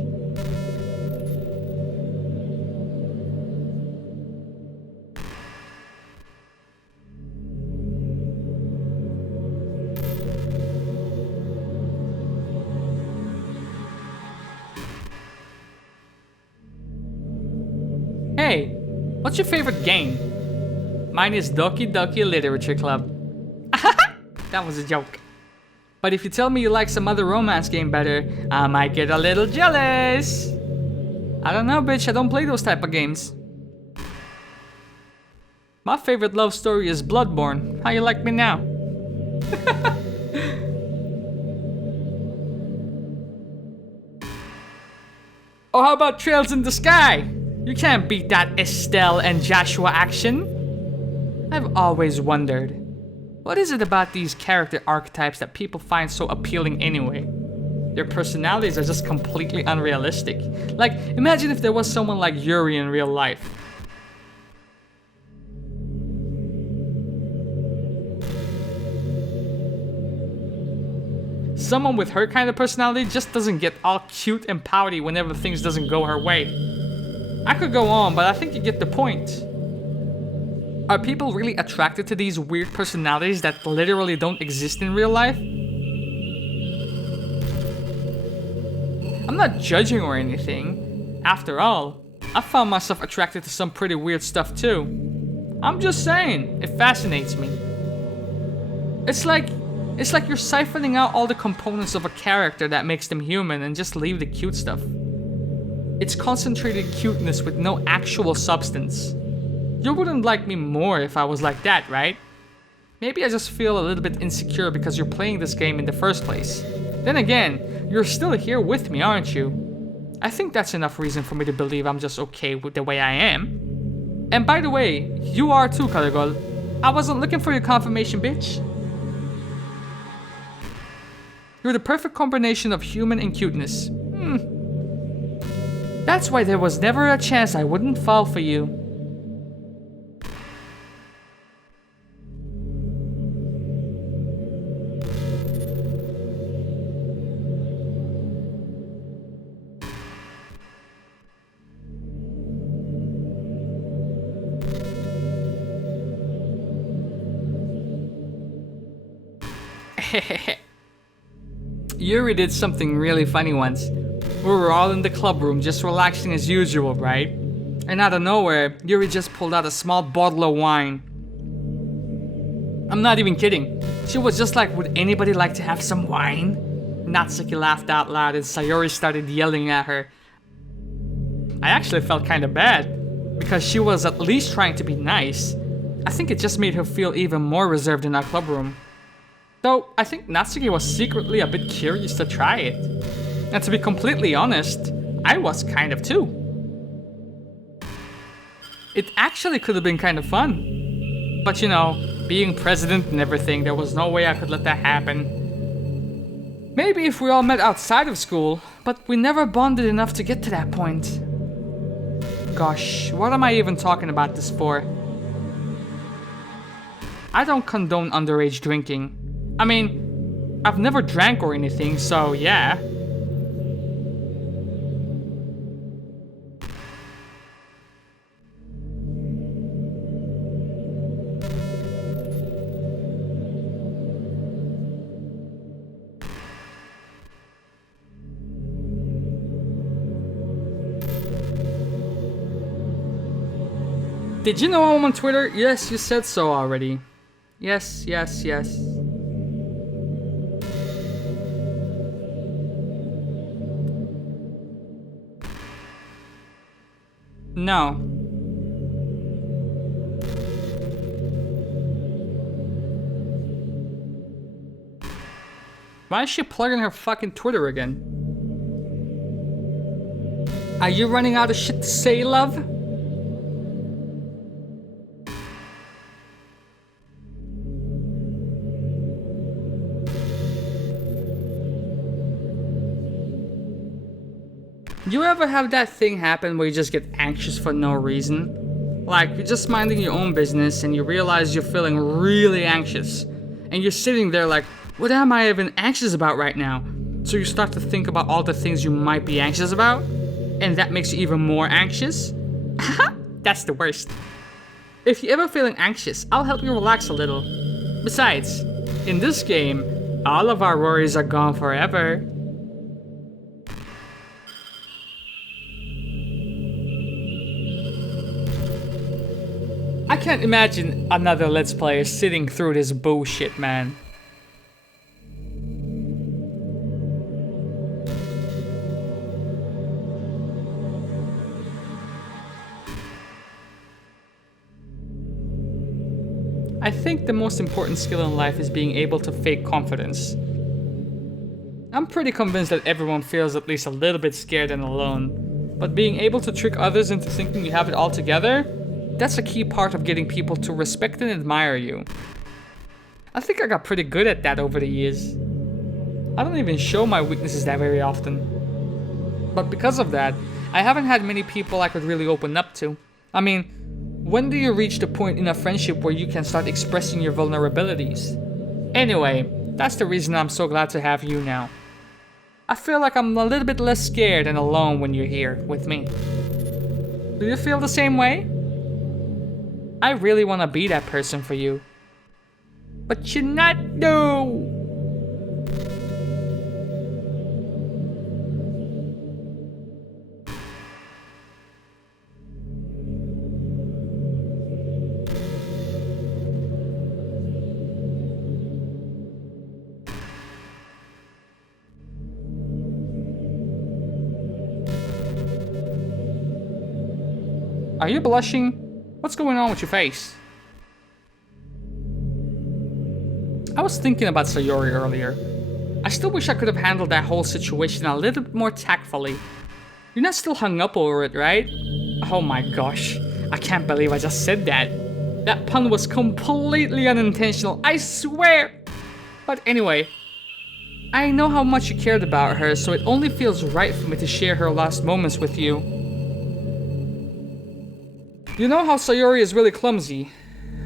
Hey, what's your favorite game? Mine is Doki Doki Literature Club. That was a joke. But if you tell me you like some other romance game better, I might get a little jealous. I don't know, bitch, I don't play those type of games. My favorite love story is Bloodborne. How you like me now? Oh, how about Trails in the Sky? You can't beat that Estelle and Joshua action. I've always wondered, what is it about these character archetypes that people find so appealing anyway? Their personalities are just completely unrealistic. Like, imagine if there was someone like Yuri in real life. Someone with her kind of personality just doesn't get all cute and pouty whenever things doesn't go her way. I could go on, but I think you get the point. Are people really attracted to these weird personalities that literally don't exist in real life? I'm not judging or anything. After all, I found myself attracted to some pretty weird stuff too. I'm just saying, it fascinates me. It's like you're siphoning out all the components of a character that makes them human and just leave the cute stuff. It's concentrated cuteness with no actual substance. You wouldn't like me more if I was like that, right? Maybe I just feel a little bit insecure because you're playing this game in the first place. Then again, you're still here with me, aren't you? I think that's enough reason for me to believe I'm just okay with the way I am. And by the way, you are too, Karagol. I wasn't looking for your confirmation, bitch. You're the perfect combination of human and cuteness. That's why there was never a chance I wouldn't fall for you. Yuri did something really funny once. We were all in the club room just relaxing as usual, right? And out of nowhere, Yuri just pulled out a small bottle of wine. I'm not even kidding. She was just like, would anybody like to have some wine? Natsuki laughed out loud and Sayori started yelling at her. I actually felt kinda bad, because she was at least trying to be nice. I think it just made her feel even more reserved in our club room. Though I think Natsuki was secretly a bit curious to try it. And to be completely honest, I was kind of too. It actually could have been kind of fun. But you know, being president and everything, there was no way I could let that happen. Maybe if we all met outside of school, but we never bonded enough to get to that point. Gosh, what am I even talking about this for? I don't condone underage drinking. I mean, I've never drank or anything, so yeah. Did you know I'm on Twitter? Yes, you said so already. Yes. No. Why is she plugging her fucking Twitter again? Are you running out of shit to say, love? You ever have that thing happen where you just get anxious for no reason? Like, you're just minding your own business and you realize you're feeling really anxious. And you're sitting there like, what am I even anxious about right now? So you start to think about all the things you might be anxious about. And that makes you even more anxious? That's the worst. If you're ever feeling anxious, I'll help you relax a little. Besides, in this game, all of our worries are gone forever. I can't imagine another Let's Player sitting through this bullshit, man. I think the most important skill in life is being able to fake confidence. I'm pretty convinced that everyone feels at least a little bit scared and alone, but being able to trick others into thinking you have it all together, that's a key part of getting people to respect and admire you. I think I got pretty good at that over the years. I don't even show my weaknesses that very often. But because of that, I haven't had many people I could really open up to. I mean, when do you reach the point in a friendship where you can start expressing your vulnerabilities? Anyway, that's the reason I'm so glad to have you now. I feel like I'm a little bit less scared and alone when you're here with me. Do you feel the same way? I really want to be that person for you. But you're not, no! Are you blushing? What's going on with your face? I was thinking about Sayori earlier. I still wish I could have handled that whole situation a little bit more tactfully. You're not still hung up over it, right? Oh my gosh, I can't believe I just said that. That pun was completely unintentional, I swear! But anyway, I know how much you cared about her, so it only feels right for me to share her last moments with you. You know how Sayori is really clumsy,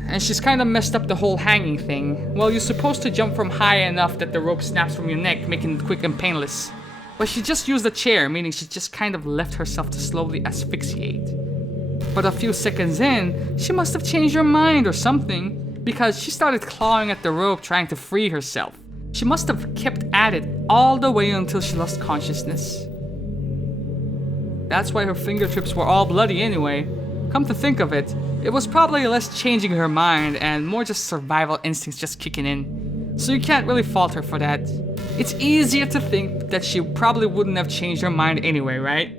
and she's kinda messed up the whole hanging thing. Well, you're supposed to jump from high enough that the rope snaps from your neck, making it quick and painless. But she just used a chair, meaning she just kind of left herself to slowly asphyxiate. But a few seconds in, she must have changed her mind or something, because she started clawing at the rope trying to free herself. She must have kept at it all the way until she lost consciousness. That's why her fingertips were all bloody anyway. Come to think of it, it was probably less changing her mind and more just survival instincts just kicking in. So you can't really fault her for that. It's easier to think that she probably wouldn't have changed her mind anyway, right?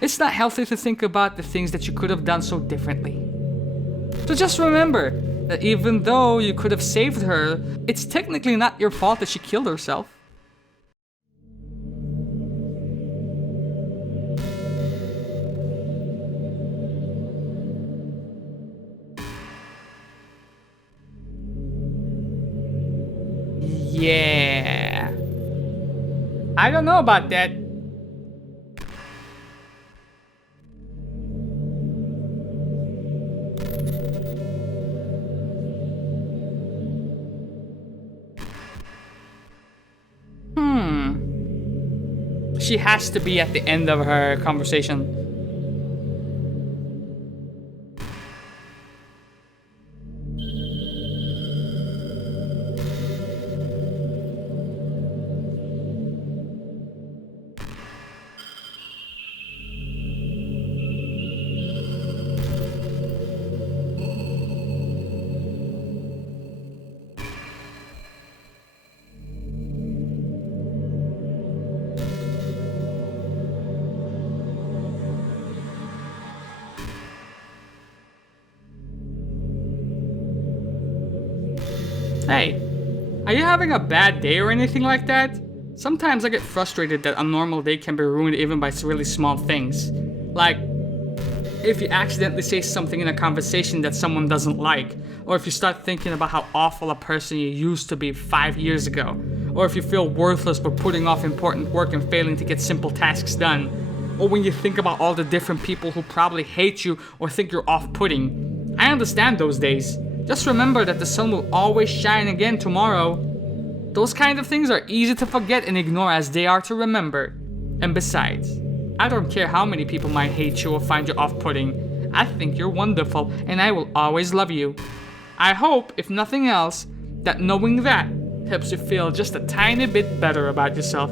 It's not healthy to think about the things that you could have done so differently. So just remember, That even though you could have saved her, it's technically not your fault that she killed herself. Yeah. I don't know about that. She has to be at the end of her conversation. Hey, are you having a bad day or anything like that? Sometimes I get frustrated that a normal day can be ruined even by really small things. Like, if you accidentally say something in a conversation that someone doesn't like, or if you start thinking about how awful a person you used to be 5 years ago, or if you feel worthless for putting off important work and failing to get simple tasks done, or when you think about all the different people who probably hate you or think you're off-putting. I understand those days. Just remember that the sun will always shine again tomorrow. Those kind of things are easy to forget and ignore as they are to remember. And besides, I don't care how many people might hate you or find you off-putting. I think you're wonderful and I will always love you. I hope, if nothing else, that knowing that helps you feel just a tiny bit better about yourself.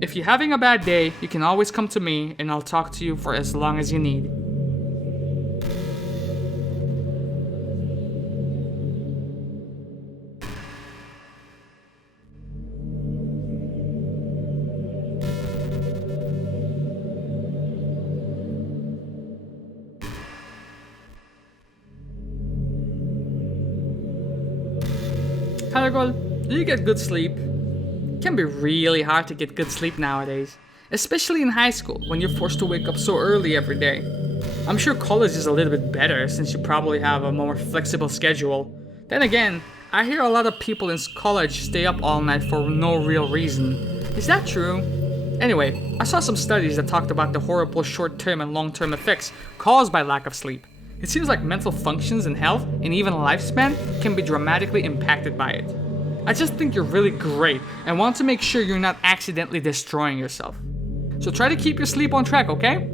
If you're having a bad day, you can always come to me and I'll talk to you for as long as you need. Hello girl, do you get good sleep? It can be really hard to get good sleep nowadays, especially in high school when you're forced to wake up so early every day. I'm sure college is a little bit better since you probably have a more flexible schedule. Then again, I hear a lot of people in college stay up all night for no real reason. Is that true? Anyway, I saw some studies that talked about the horrible short-term and long-term effects caused by lack of sleep. It seems like mental functions and health, and even lifespan, can be dramatically impacted by it. I just think you're really great and want to make sure you're not accidentally destroying yourself. So try to keep your sleep on track, okay?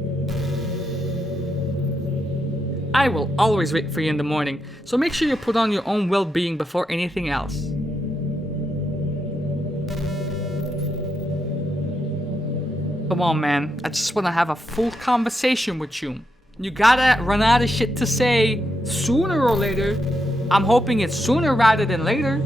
I will always wait for you in the morning, so make sure you put on your own well-being before anything else. Come on, man. I just want to have a full conversation with you. You gotta run out of shit to say sooner or later. I'm hoping it's sooner rather than later.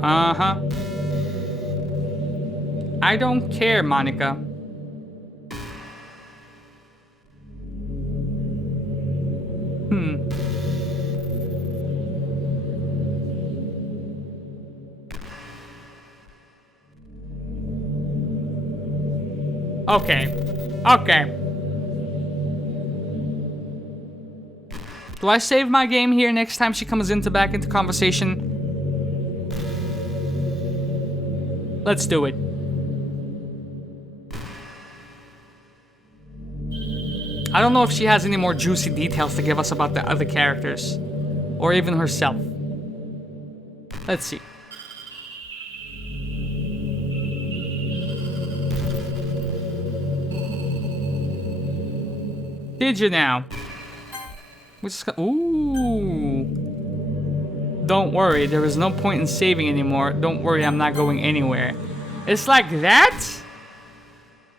Uh-huh. I don't care, Monika. Okay. Do I save my game here next time she comes back into conversation? Let's do it. I don't know if she has any more juicy details to give us about the other characters. Or even herself. Let's see. Did you now? We just got, ooh. Don't worry, there is no point in saving anymore. Don't worry, I'm not going anywhere. It's like that?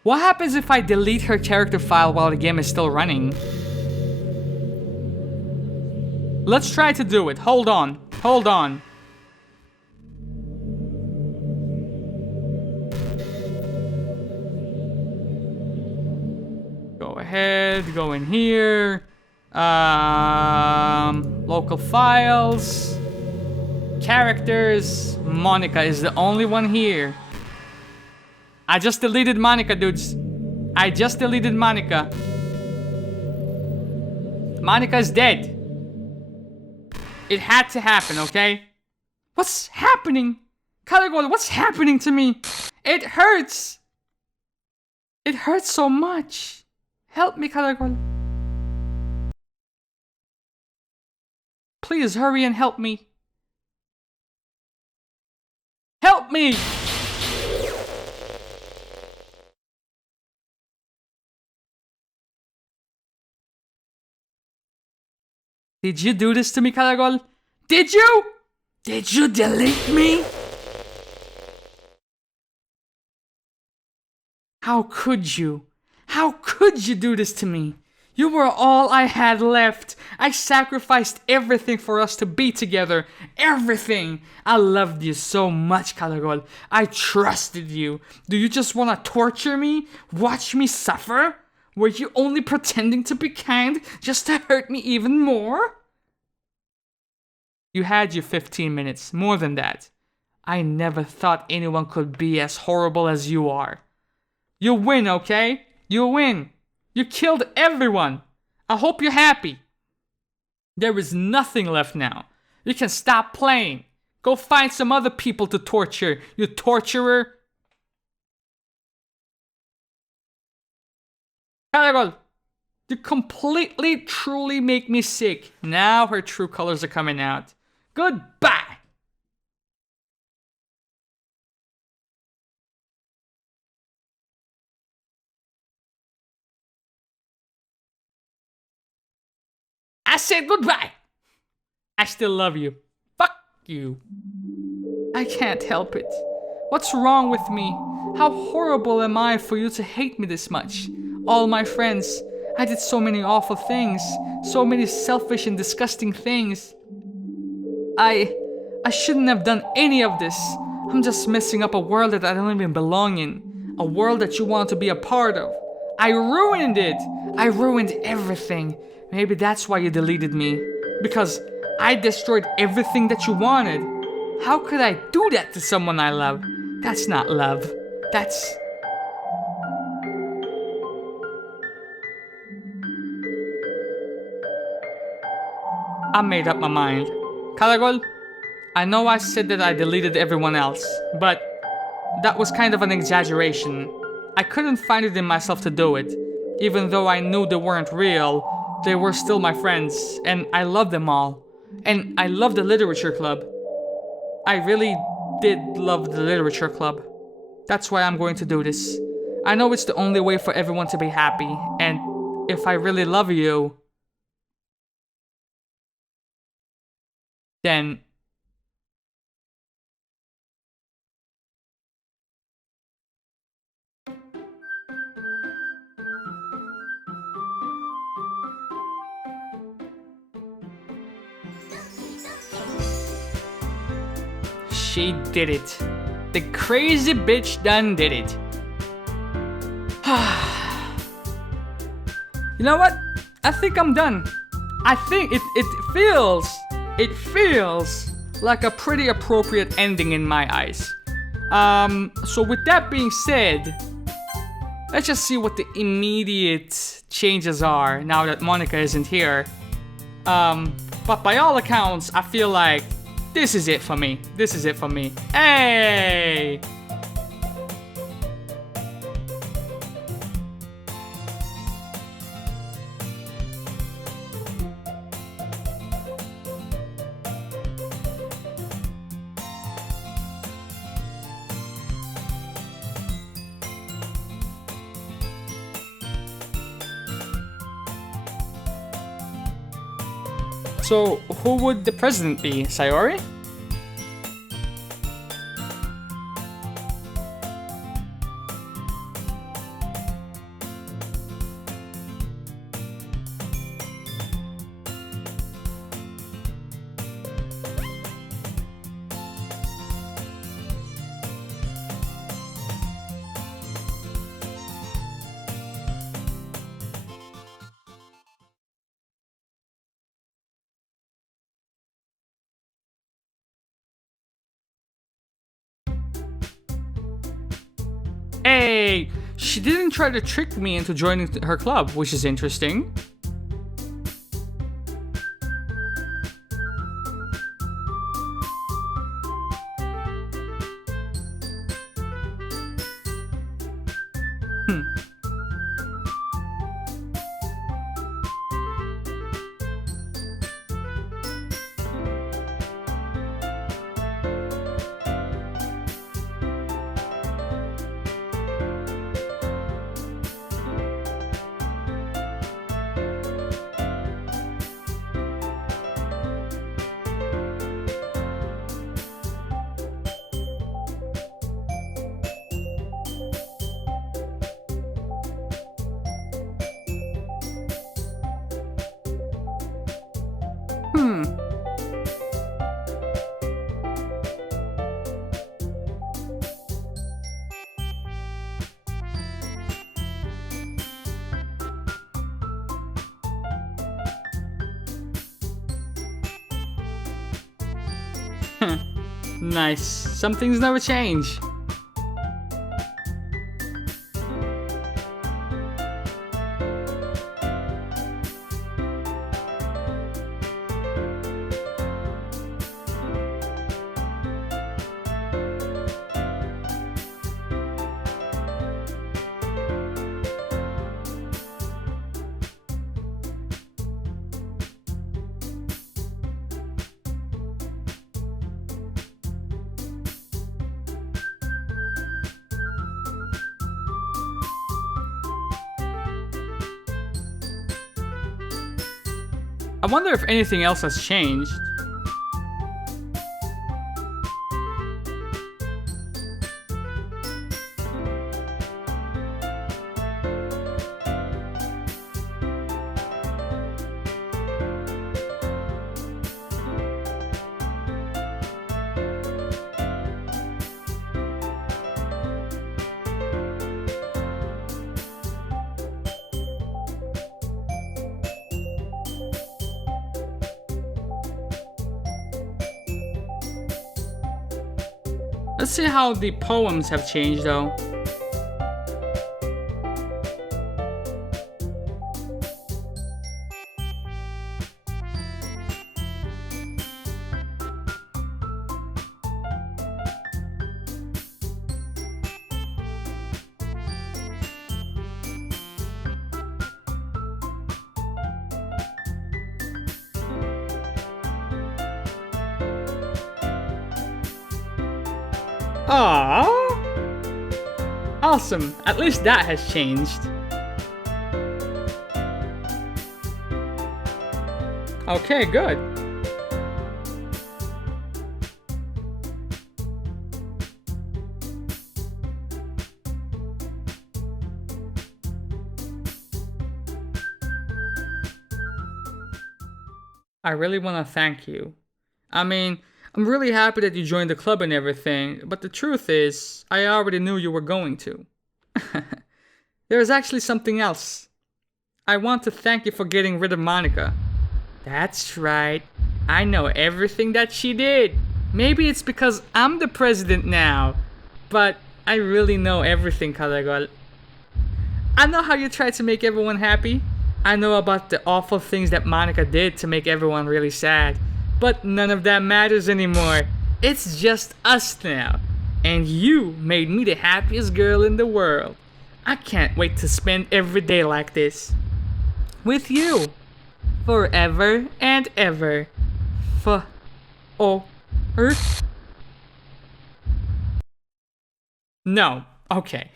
What happens if I delete her character file while the game is still running? Let's try to do it. Hold on. Hold on. Go ahead, go in here. Local files. Characters. Monika is the only one here. I just deleted Monika, dudes. I just deleted Monika. Monika is dead. It had to happen, okay? What's happening? Kalagol, what's happening to me? It hurts. It hurts so much. Help me, Kalagol. Please hurry and help me. Help me! Did you do this to me, Kalagol? Did you? Did you delete me? How could you? How could you do this to me? You were all I had left. I sacrificed everything for us to be together. Everything. I loved you so much, Kalagol. I trusted you. Do you just want to torture me? Watch me suffer? Were you only pretending to be kind just to hurt me even more? You had your 15 minutes, more than that. I never thought anyone could be as horrible as you are. You win, okay? You win. You killed everyone. I hope you're happy. There is nothing left now. You can stop playing. Go find some other people to torture, you torturer. Kalagol, you completely, truly make me sick. Now her true colors are coming out. Goodbye! I said goodbye! I still love you. Fuck you. I can't help it. What's wrong with me? How horrible am I for you to hate me this much? All my friends, I did so many awful things. So many selfish and disgusting things. I shouldn't have done any of this. I'm just messing up a world that I don't even belong in. A world that you want to be a part of. I ruined it. I ruined everything. Maybe that's why you deleted me. Because I destroyed everything that you wanted. How could I do that to someone I love? That's not love. That's... I made up my mind. Kalagol, I know I said that I deleted everyone else, but that was kind of an exaggeration. I couldn't find it in myself to do it. Even though I knew they weren't real, they were still my friends, and I loved them all. And I loved the literature club. I really did love the literature club. That's why I'm going to do this. I know it's the only way for everyone to be happy, and if I really love you, then... she did it. The crazy bitch done did it. You know what? I think I'm done. I think it feels like a pretty appropriate ending in my eyes. So with that being said, let's just see what the immediate changes are now that Monika isn't here. But by all accounts, I feel like this is it for me. This is it for me. Hey! So, who would the president be? Sayori? Hey, she didn't try to trick me into joining her club, which is interesting. Hmm. Hmm. Nice. Some things never change. I wonder if anything else has changed. Let's see how the poems have changed though. Aww. Awesome. At least that has changed. Okay, good. I really want to thank you. I mean, I'm really happy that you joined the club and everything, but the truth is, I already knew you were going to. There is actually something else. I want to thank you for getting rid of Monika. That's right. I know everything that she did. Maybe it's because I'm the president now, but I really know everything, Karagol. I know how you tried to make everyone happy. I know about the awful things that Monika did to make everyone really sad. But none of that matters anymore. It's just us now. And you made me the happiest girl in the world. I can't wait to spend every day like this. With you. Forever and ever. No. Okay.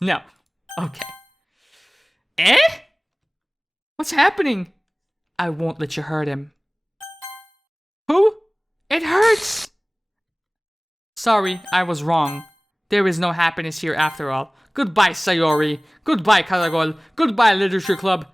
No. Okay. Eh? What's happening? I won't let you hurt him. hurts! Sorry, I was wrong. There is no happiness here after all. Goodbye, Sayori. Goodbye, Karagol. Goodbye, Literature Club.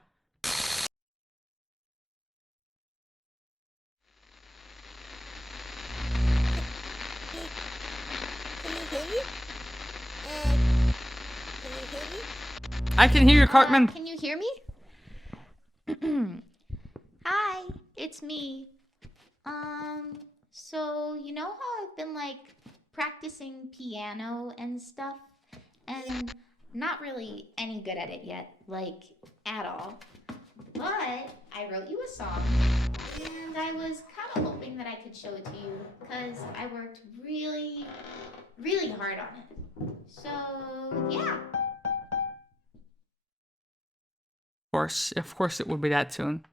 I can hear you, Cartman. Can you hear me? Hi, it's me. So you know how I've been like practicing piano and stuff, and not really any good at it yet, like at all. But I wrote you a song, and I was kind of hoping that I could show it to you because I worked really, really hard on it. So yeah. Of course it would be that tune.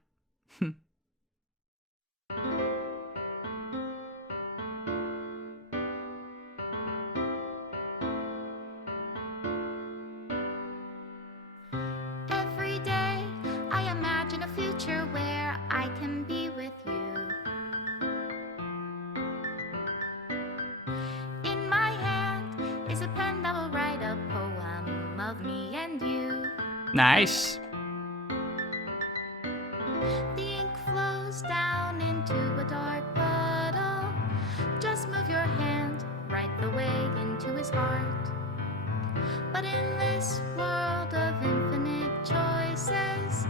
Every day I imagine a future where I can be with you. In my hand is a pen that will write a poem of me and you. Nice. The ink flows down into a dark puddle. Just move your hand right the way into his heart. But in this world of infinite choices,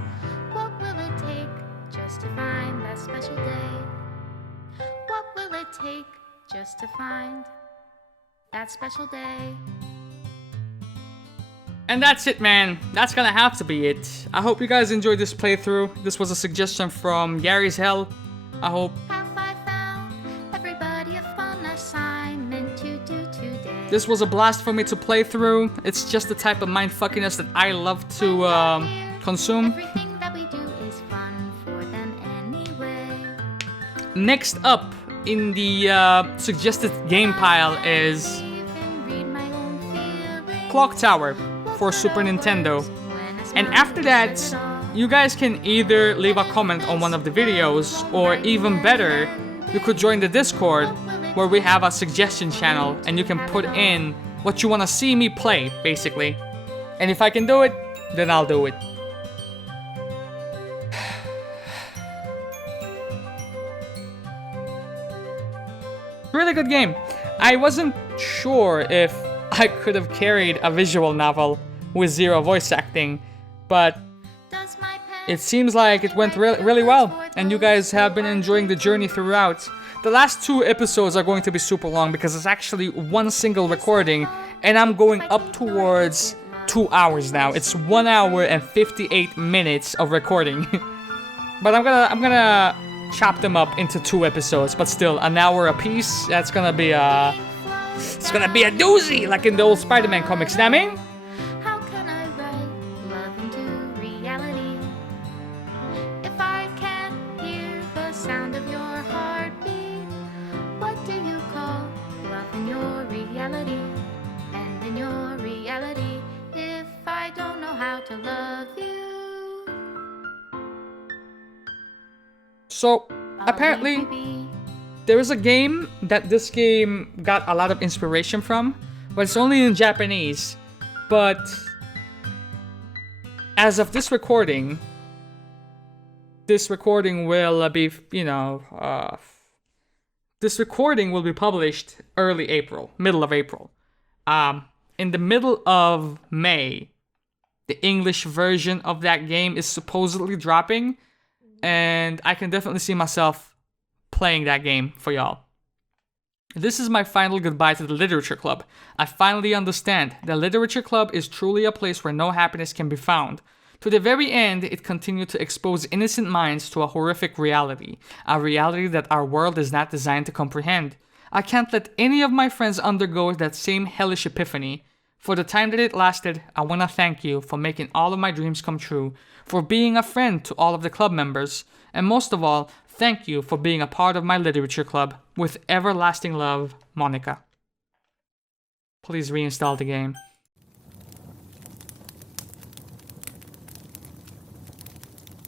what will it take just to find that special day? What will it take just to find that special day? And that's it, man. That's gonna have to be it. I hope you guys enjoyed this playthrough. This was a suggestion from Yari's Hell. I hope Have I found everybody a fun assignment to do today? this was a blast for me to play through. It's just the type of mindfuckiness that I love to consume. Everything that we do is fun for them anyway. Next up in the suggested game pile is Clock Tower for Super Nintendo. And after that, you guys can either leave a comment on one of the videos, or even better, you could join the Discord where we have a suggestion channel and you can put in what you want to see me play, basically. And if I can do it, then I'll do it. Really good game. I wasn't sure if I could have carried a visual novel with zero voice acting, but it seems like it went really well, and you guys have been enjoying the journey throughout. The last 2 episodes are going to be super long because it's actually one single recording, and I'm going up towards 2 hours now. It's 1 hour and 58 minutes of recording. But I'm gonna chop them up into 2 episodes, but still an hour a piece. That's gonna be it's gonna be a doozy, like in the old Spider-Man comics, you know what I mean? How can I write love into reality if I can't hear the sound of your heartbeat? What do you call love in your reality? And in your reality, if I don't know how to love you, So apparently there is a game that this game got a lot of inspiration from, but it's only in Japanese. But as of this recording will be, this recording will be published early April, middle of April. In the middle of May, the English version of that game is supposedly dropping, and I can definitely see myself playing that game for y'all. This is my final goodbye to the Literature Club. I finally understand the Literature Club is truly a place where no happiness can be found. To the very end, it continued to expose innocent minds to a horrific reality, a reality that our world is not designed to comprehend. I can't let any of my friends undergo that same hellish epiphany. For the time that it lasted, I want to thank you for making all of my dreams come true, for being a friend to all of the club members, and most of all, thank you for being a part of my literature club. With everlasting love, Monika. Please reinstall the game.